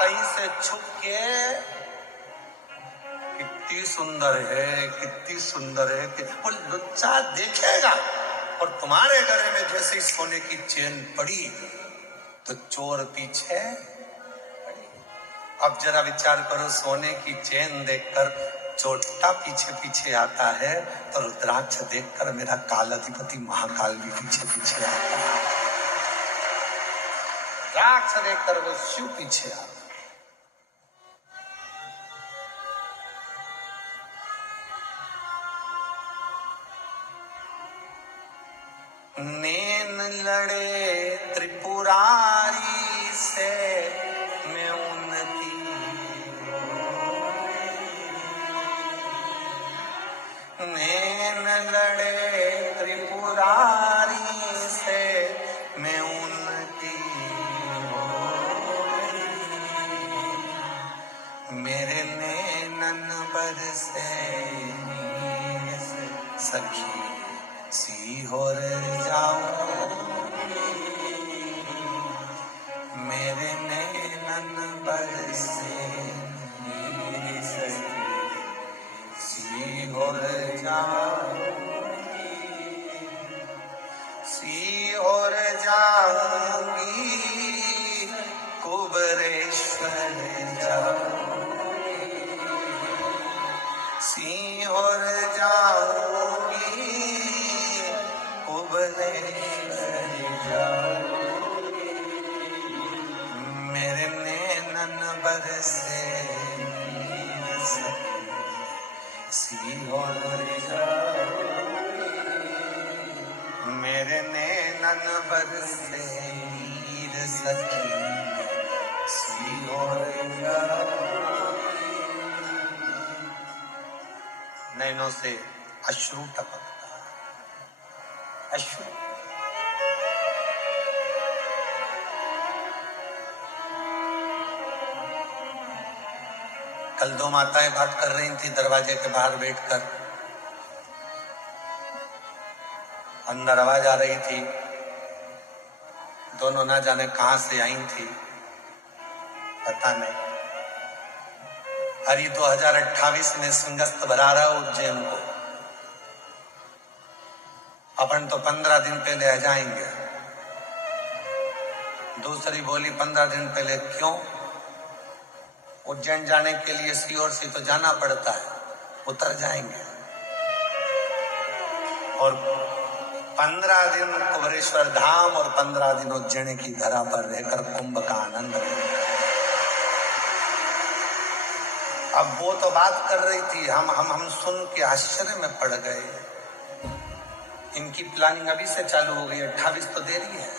कहीं से छुप के कितनी सुंदर है, कितनी सुंदर है कि वो लुच्चा देखेगा, और तुम्हारे गले में जैसे सोने की चेन पड़ी तो चोर पीछे पड़ी। अब जरा विचार करो, सोने की चेन देखकर चोटा पीछे पीछे आता है, तो रुद्राक्ष देखकर मेरा कालाधिपति महाकाल भी पीछे पीछे आता है, रुद्राक्ष देखकर वो शिव पीछे आता है। नैन लड़े त्रिपुरारी से मैं उनकी, नैन लड़े त्रिपुरारी से मैं उनकी, मेरे नैनन बरसे नीर से सखी सीहोर जाऊं, मेरे नैनन बरसे नीर से सीहोर जाऊं, सीहोर जाऊंगी कुबरेश्वर जाऊंगी, सीहोर जाऊंगी मेरे नैनन बरसे सीहोर जाऊंगी, मेरे नैनन बरसे नीर सखी सीहोर जाऊंगी। नैनों से अश्रु टपकता, अश्रु। कल दो माताएं बात कर रही थी दरवाजे के बाहर बैठकर, अंदर आवाज आ रही थी, दोनों ना जाने कहां से आई थी, पता नहीं। अरे 2028 में सिंहस्थ भरा रहा उज्जैन को, अपन तो 15 दिन पहले आ जाएंगे। दूसरी बोली 15 दिन पहले क्यों? उज्जैन जाने के लिए सीहोर से तो जाना पड़ता है, उतर जाएंगे और 15 दिन कुबरेश्वर धाम और 15 दिन उज्जैन की धरा पर रहकर कुंभ का आनंद लेंगे। अब वो तो बात कर रही थी, हम सुन के आश्चर्य में पड़ गए। इनकी प्लानिंग अभी से चालू हो गई, 28 तो देरी है।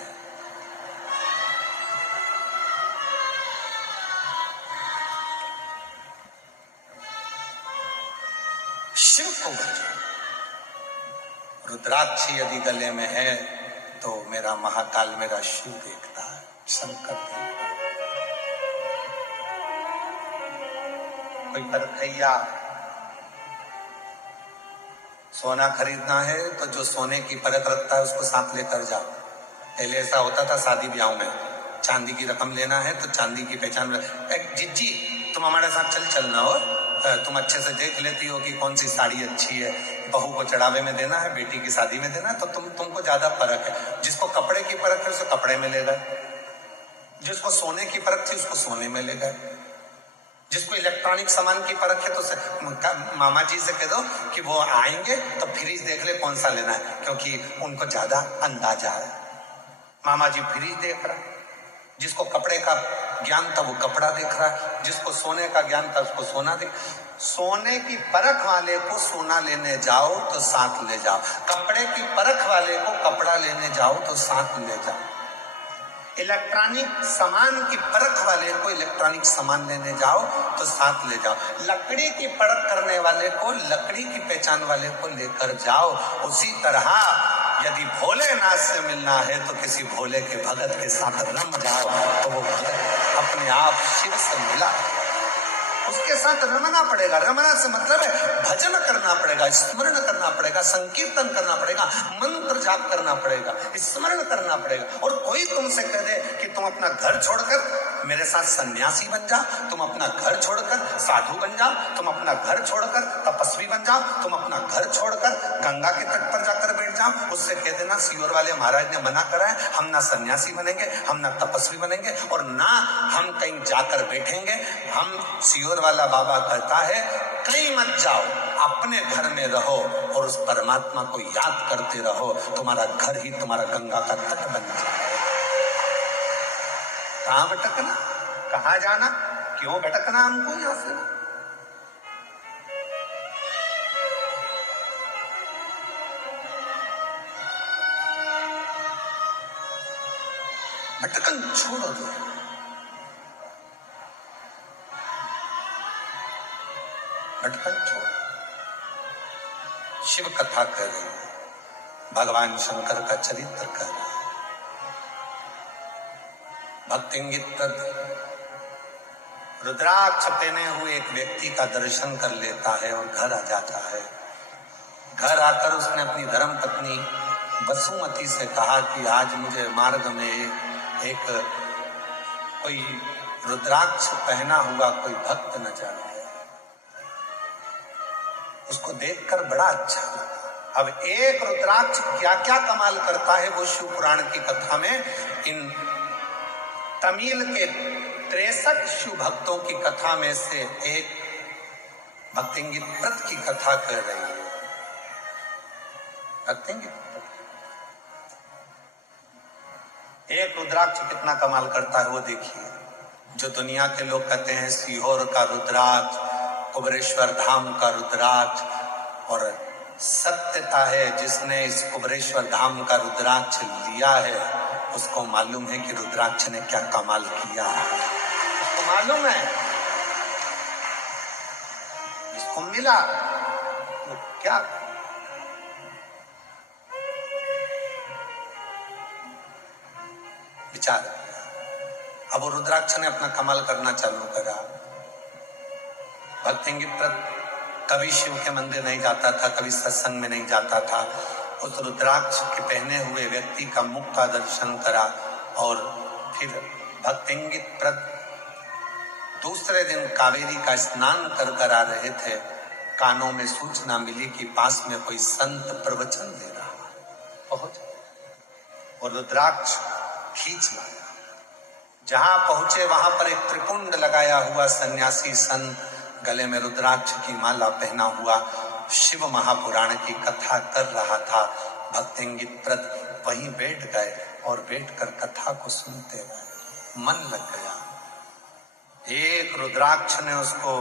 शिव को बचो, रुद्राक्षी यदि गले में है तो मेरा महाकाल मेरा शिव देखता है, शंकर देखता है। कोई परखैया सोना खरीदना है तो जो सोने की परख रखता है उसको साथ लेकर जाओ। पहले ऐसा होता था शादी ब्याह में, चांदी की रकम लेना है तो चांदी की पहचान, जिज्जी तुम हमारे साथ चलना हो, तुम अच्छे से देख लेती हो कि कौन सी साड़ी अच्छी है, बहू को चढ़ावे में देना है, बेटी की शादी में देना है, तो तुमको ज्यादा परख है। जिसको कपड़े की परख है उसे कपड़े में ले गए, जिसको सोने की परख थी उसको सोने में ले गए, जिसको इलेक्ट्रॉनिक सामान की परख है तो मामा जी से कह दो कि वो आएंगे तो फ्रिज देख ले कौन सा लेना है, क्योंकि उनको ज्यादा अंदाजा है। मामा जी फ्रिज देख रहा, जिसको कपड़े का ज्ञान था वो कपड़ा देख रहा है, जिसको सोने का ज्ञान था उसको सोना देख। सोने की परख वाले को सोना लेने जाओ तो साथ ले जाओ, कपड़े की परख वाले को कपड़ा लेने जाओ तो साथ ले जाओ। इलेक्ट्रॉनिक सामान की परख वाले को इलेक्ट्रॉनिक सामान लेने जाओ तो साथ ले जाओ, लकड़ी की परख करने वाले को, लकड़ी की पहचान वाले को लेकर जाओ। उसी तरह यदि भोलेनाथ से मिलना है तो किसी भोले के भगत के साथ रम जाओ, तो वो भगत अपने आप शिव से मिला, उसके साथ रमना पड़ेगा। रमना से मतलब है भजन करना पड़ेगा, स्मरण करना पड़ेगा, संकीर्तन करना पड़ेगा, मंत्र जाप करना पड़ेगा, स्मरण करना पड़ेगा। और कोई तुमसे कह दे कि तुम अपना घर छोड़कर मेरे साथ सन्यासी बन जा, तुम अपना घर छोड़कर साधु बन जाओ, तुम अपना घर छोड़कर तपस्वी बन जाओ, तुम अपना घर छोड़कर गंगा के तट पर जाकर बैठ जाओ, उससे कह देना सीहोर वाले महाराज ने मना करा है, हम ना सन्यासी बनेंगे, हम ना तपस्वी बनेंगे और ना हम कहीं जाकर बैठेंगे। हम सीहोर वाला बाबा कहता है कहीं मत जाओ, अपने घर में रहो और उस परमात्मा को याद करते रहो, तुम्हारा घर ही तुम्हारा गंगा का तट बन जाए। कहां भटकना, कहां जाना, क्यों भटकना हमको यहां से? भटकन छोड़ दो, भटकन छोड़। शिव कथा कर रहे हैं, भगवान शंकर का चरित्र कर रहे हैं। भक्तिंगित रुद्राक्ष पहने हुए एक व्यक्ति का दर्शन कर लेता है और घर आ जाता है। घर आकर उसने अपनी धर्म पत्नी वसुमती से कहा कि आज मुझे मार्ग में एक कोई रुद्राक्ष पहना हुआ कोई भक्त नजर आया, उसको देखकर बड़ा अच्छा लगा। अब एक रुद्राक्ष क्या क्या कमाल करता है वो शिव पुराण की कथा में, इन तमिल के 63 शिव भक्तों की कथा में से एक भक्तिंगित व्रत की कथा कर रही है। भक्तिंगित एक रुद्राक्ष कितना कमाल करता है वो देखिए। जो दुनिया के लोग कहते हैं सीहोर का रुद्राक्ष, कुबरेश्वर धाम का रुद्राक्ष, और सत्यता है जिसने इस कुबरेश्वर धाम का रुद्राक्ष लिया है उसको मालूम है कि रुद्राक्ष ने क्या कमाल किया है, उसको मालूम है। इसको मिला तो क्या, विचार। अब वो रुद्राक्ष ने अपना कमाल करना चालू करा। भक्तिंगित कभी शिव के मंदिर नहीं जाता था, कभी सत्संग में नहीं जाता था। उस रुद्राक्ष के पहने हुए व्यक्ति का मुख का दर्शन करा और फिर भक्तिंगित व्रत दूसरे दिन कावेरी का स्नान कर आ रहे थे। कानों में सूचना मिली कि पास में कोई संत प्रवचन दे रहा। पहुंच और रुद्राक्ष खींच लाया। जहां पहुंचे वहां पर एक त्रिपुंड लगाया हुआ सन्यासी संत गले में रुद्राक्ष की माला पहना हुआ शिव महापुराण की कथा कर रहा था। भक्तिंगित व्रत वहीं बैठ गए और बैठकर कथा को सुनते रहे। मन लग गया। एक रुद्राक्ष ने उसको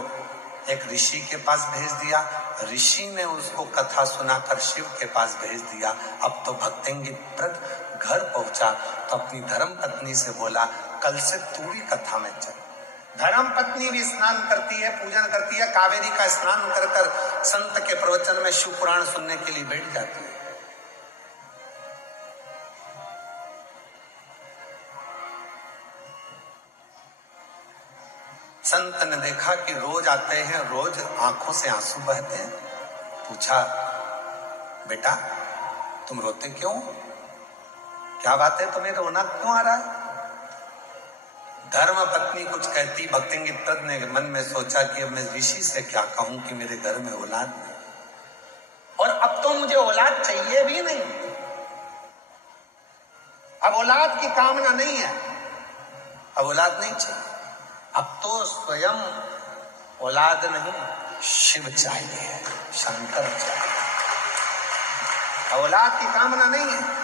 एक ऋषि के पास भेज दिया, ऋषि ने उसको कथा सुनाकर शिव के पास भेज दिया। अब तो भक्तिंगित व्रत घर पहुंचा तो अपनी धर्म पत्नी से बोला कल से तू भी कथा में चल। धर्म पत्नी भी स्नान करती है, पूजन करती है, कावेरी का स्नान कर कर संत के प्रवचन में शिव पुराण सुनने के लिए बैठ जाती है। संत ने देखा कि रोज आते हैं, रोज आंखों से आंसू बहते हैं। पूछा बेटा तुम रोते क्यों, क्या बात है, तुम्हें रोना क्यों आ रहा है? धर्म पत्नी कुछ कहती। भक्तिंगित व्रत ने मन में सोचा कि अब मैं ऋषि से क्या कहूं कि मेरे घर में औलाद नहीं, और अब तो मुझे औलाद चाहिए भी नहीं, अब औलाद की कामना नहीं है, अब औलाद नहीं चाहिए, अब तो स्वयं औलाद नहीं शिव चाहिए, शंकर चाहिए, औलाद की कामना नहीं है।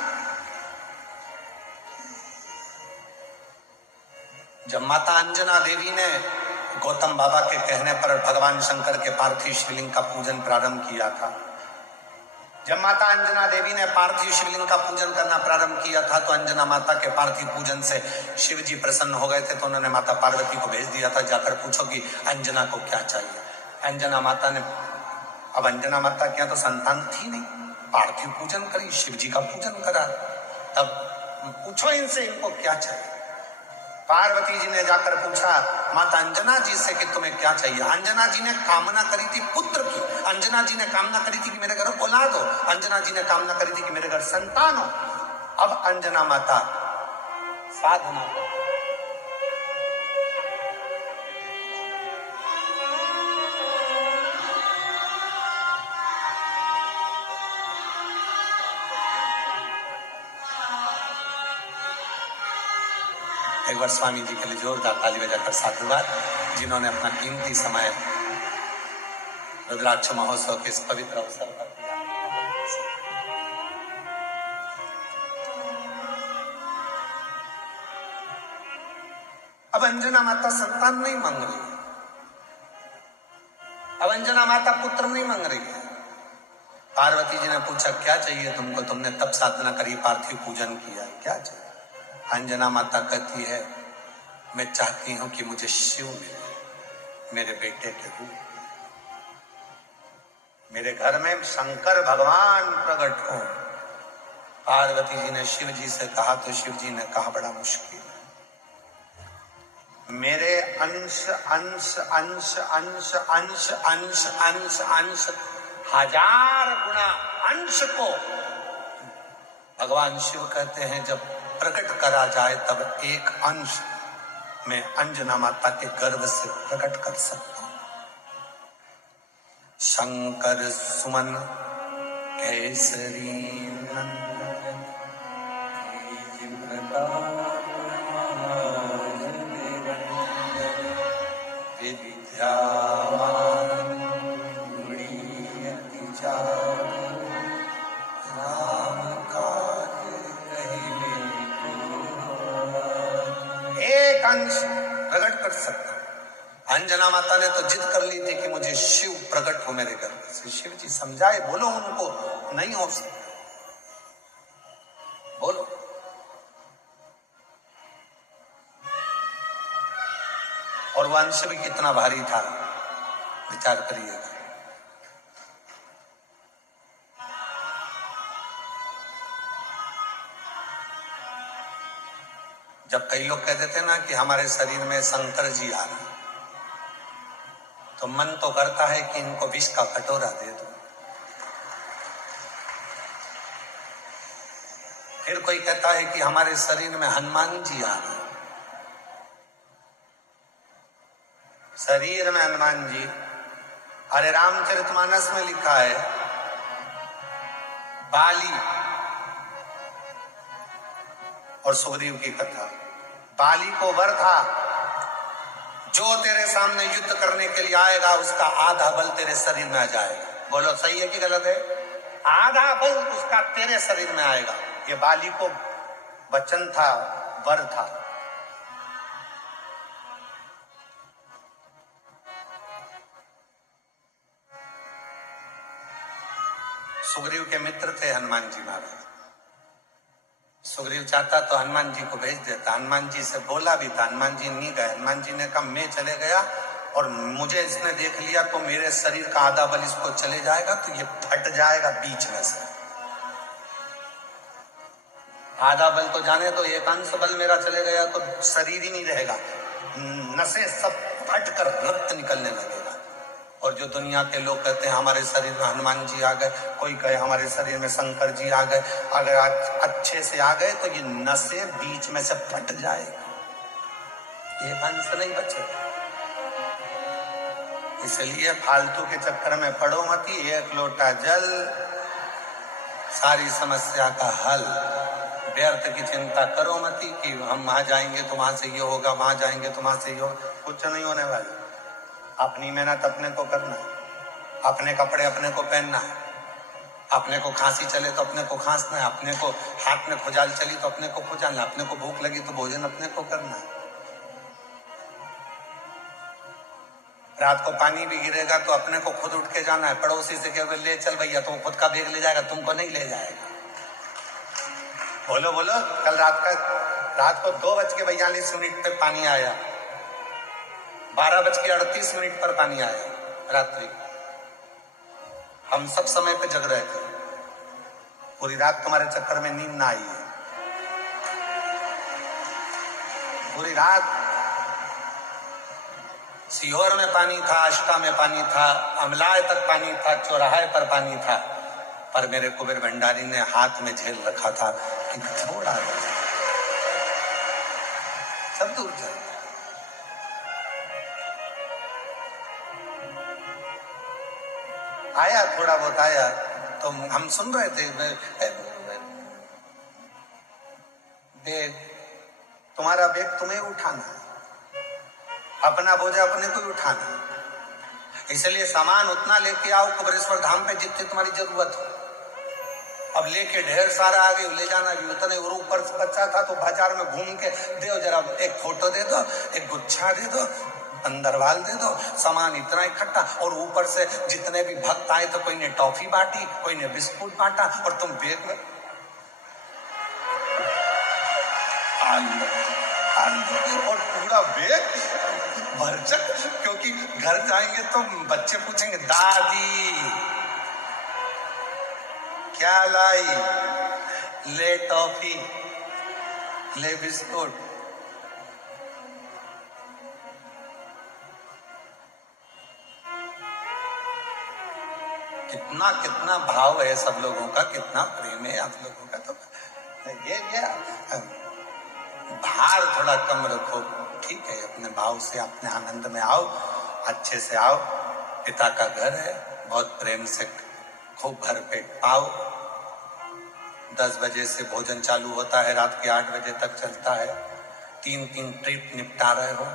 जब माता अंजना देवी ने गौतम बाबा के कहने पर भगवान शंकर के पार्थिव शिवलिंग का पूजन प्रारंभ किया था, जब माता अंजना देवी ने पार्थिव शिवलिंग का पूजन करना प्रारंभ किया था तो अंजना माता के पार्थिव पूजन से शिव जी प्रसन्न हो गए थे। तो उन्होंने माता पार्वती को भेज दिया था, जाकर पूछो कि अंजना को क्या चाहिए। अंजना माता ने, अब अंजना माता क्या तो संतान थी नहीं, पार्थिव पूजन करी, शिव जी का पूजन करा, तब पूछो इनसे इनको क्या चाहिए। पार्वती जी ने जाकर पूछा माता अंजना जी से कि तुम्हें क्या चाहिए। अंजना जी ने कामना करी थी पुत्र की, अंजना जी ने कामना करी थी कि मेरे घर औलाद हो, अंजना जी ने कामना करी थी कि मेरे घर संतान हो। अब अंजना माता साधना को एक बार स्वामी जी के लिए जोरदार ताली बजाकर साधुवाद, जिन्होंने अपना कीमती समय रुद्राक्ष महोत्सव के इस पवित्र अवसर पर दिया। अब अंजना माता संतान नहीं मांग रही, अब अंजना माता पुत्र नहीं मांग रही है। पार्वती जी ने पूछा क्या चाहिए तुमको, तुमने तब साधना करी, पार्थिव पूजन किया, क्या चाहिए। अंजना माता कहती है मैं चाहती हूं कि मुझे शिव मिले, मेरे बेटे के रूप, मेरे घर में शंकर भगवान प्रकट हो। पार्वती जी ने शिव जी से कहा तो शिव जी ने कहा बड़ा मुश्किल है, मेरे अंश अंश अंश अंश अंश अंश अंश अंश 1000 गुना अंश को भगवान शिव कहते हैं जब प्रकट करा जाए तब एक अंश में अंजना माता के गर्भ से प्रकट कर सकता हूं। शंकर सुमन केसरी नंदन विद्यावान गुणियति चातुर राम कार्य कहिबे को। एक अंश प्रकट कर सकता। अंजना माता ने तो जिद कर ली थी कि मुझे शिव प्रकट हो मेरे गर्भ से। शिव जी समझाए, बोलो उनको नहीं हो सकता, बोलो। और वंश भी कितना भारी था, विचार करिएगा। जब कई लोग कहते थे ना कि हमारे शरीर में शंकर जी आ रहे, तो मन तो करता है कि इनको विष का कटोरा दे दो। फिर कोई कहता है कि हमारे शरीर में हनुमान जी आ रहे, शरीर में हनुमान जी। अरे रामचरितमानस में लिखा है, बाली और सुग्रीव की कथा। बाली को वर था, जो तेरे सामने युद्ध करने के लिए आएगा उसका आधा बल तेरे शरीर में आ जाएगा। बोलो सही है कि गलत है? आधा बल उसका तेरे शरीर में आएगा। ये बाली को वचन था, वर था। सुग्रीव के मित्र थे हनुमान जी महाराज। सुग्रीव चाहता तो हनुमान जी को भेज देता, हनुमान जी से बोला भी था, हनुमान जी नहीं गए। हनुमान जी ने कहा मैं चले गया और मुझे इसने देख लिया तो मेरे शरीर का आधा बल इसको चले जाएगा, तो ये फट जाएगा बीच में से। आधा बल तो जाने तो, एक अंश बल मेरा चले गया तो शरीर ही नहीं रहेगा, नसें सब फट कर रक्त निकलने लगेगा। और जो दुनिया के लोग कहते हैं हमारे शरीर में हनुमान जी आ गए, कोई कहे हमारे शरीर में शंकर जी आ गए, अगर आज अच्छे से आ गए तो ये नसें बीच में से फट जाएगी, एक अंश नहीं बचेगा। इसलिए फालतू के चक्कर में पड़ो मत, एक लोटा जल सारी समस्या का हल। व्यर्थ की चिंता करो मत कि हम वहां जाएंगे तो वहां से ये होगा, वहां जाएंगे तो वहां से ये होगा, कुछ नहीं होने वाला। अपनी मेहनत अपने को करना है, अपने कपड़े अपने को पहनना है, अपने को खांसी चले तो अपने को खांसना है, अपने को हाथ में खुजाल चली तो अपने को खुजालना, अपने को भूख लगी तो भोजन अपने को करना है। रात को पानी भी गिरेगा तो अपने को खुद उठ के जाना है, पड़ोसी से कहोगे ले चल भैया, तो खुद का बैग ले जाएगा, तुमको नहीं ले जाएगा। बोलो बोलो, कल रात को 2:42 पे पानी आया, 12:38 पर पानी आया रात्रि। हम सब समय पे जग रहे थे, पूरी रात तुम्हारे चक्कर में नींद ना आई है। पूरी रात सीहोर में पानी था, अष्टा में पानी था, अमलाय तक पानी था, चौराहे पर पानी था, पर मेरे कुबेर भंडारी ने हाथ में झेल रखा था कि थोड़ा सब दूर चल। आया थोड़ा बहुत आया तो हम सुन रहे थे, बेग तुम्हारा, बेग तुम्हें उठाना है, अपना बोझा अपने को ही उठाना है। इसलिए सामान उतना लेके आओ कुबेरेश्वर धाम पे जितनी तुम्हारी जरूरत हो। अब लेके ढेर सारा आ गई, ले जाना भी उतने। और ऊपर से बच्चा था तो बाजार में घूम के दे, जरा एक फोटो दे दो, एक गुच्छा दे दो, अंदरवाल दे दो, सामान इतना इकट्ठा। और ऊपर से जितने भी भक्त आए तो कोई ने टॉफी बांटी, कोई ने बिस्कुट बांटा, और तुम बैग में और पूरा बैग भरचक। क्योंकि घर जाएंगे तो बच्चे पूछेंगे दादी क्या लाई, ले टॉफी, ले बिस्कुट। कितना कितना भाव है सब लोगों का, कितना प्रेम है आप लोगों का। तो ये भार थोड़ा कम रखो, ठीक है, अपने भाव से अपने आनंद में आओ, अच्छे से आओ। पिता का घर है, बहुत प्रेम से खूब भर पेट पाओ। 10 बजे से भोजन चालू होता है, रात के 8 बजे तक चलता है। 3 ट्रिप निपटा रहे हो,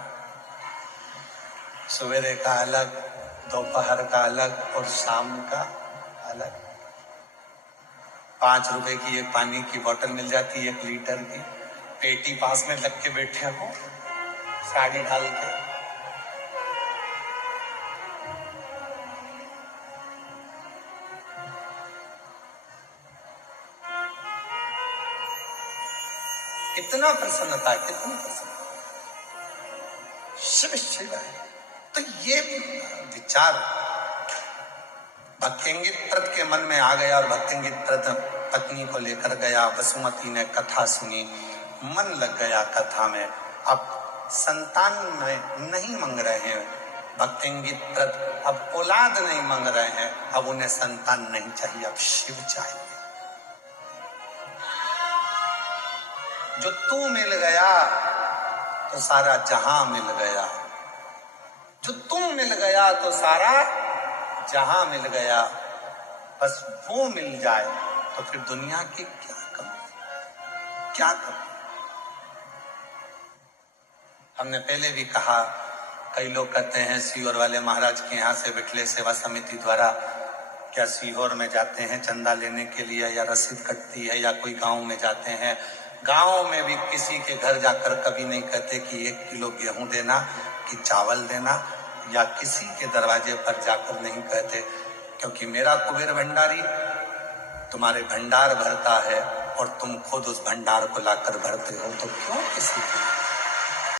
सवेरे का अलग, दोपहर का अलग और शाम का अलग। 5 रुपए की एक पानी की बोतल मिल जाती है, 1 लीटर की। पेटी पास में लग के बैठे हो, साड़ी ढाल के। कितना प्रसन्नता है, कितनी प्रसन्नता। शिव शिव है। तो ये विचार भक्तिंगित प्रत के मन में आ गया, और भक्तिंगित प्रत पत्नी को लेकर गया। वसुमती ने कथा सुनी, मन लग गया कथा में। अब संतान में नहीं मांग रहे हैं भक्तिंगित प्रत, अब औलाद नहीं मांग रहे हैं, अब उन्हें संतान नहीं चाहिए, अब शिव चाहिए। जो तू मिल गया तो सारा जहां मिल गया, जो तू मिल गया तो सारा जहां मिल गया। बस वो मिल जाए तो फिर दुनिया की क्या कमी, क्या कमी। हमने पहले भी कहा, कई लोग कहते हैं सीहोर वाले महाराज के यहाँ से बिठले सेवा समिति द्वारा क्या सीहोर में जाते हैं चंदा लेने के लिए, या रसीद कटती है, या कोई गांव में जाते हैं। गांव में भी किसी के घर जाकर कभी नहीं कहते कि 1 किलो गेहूं देना, कि चावल देना, या किसी के दरवाजे पर जाकर नहीं कहते, क्योंकि मेरा कुबेर भंडारी तुम्हारे भंडार भरता है और तुम खुद उस भंडार को लाकर भरते हो, तो क्यों किसी की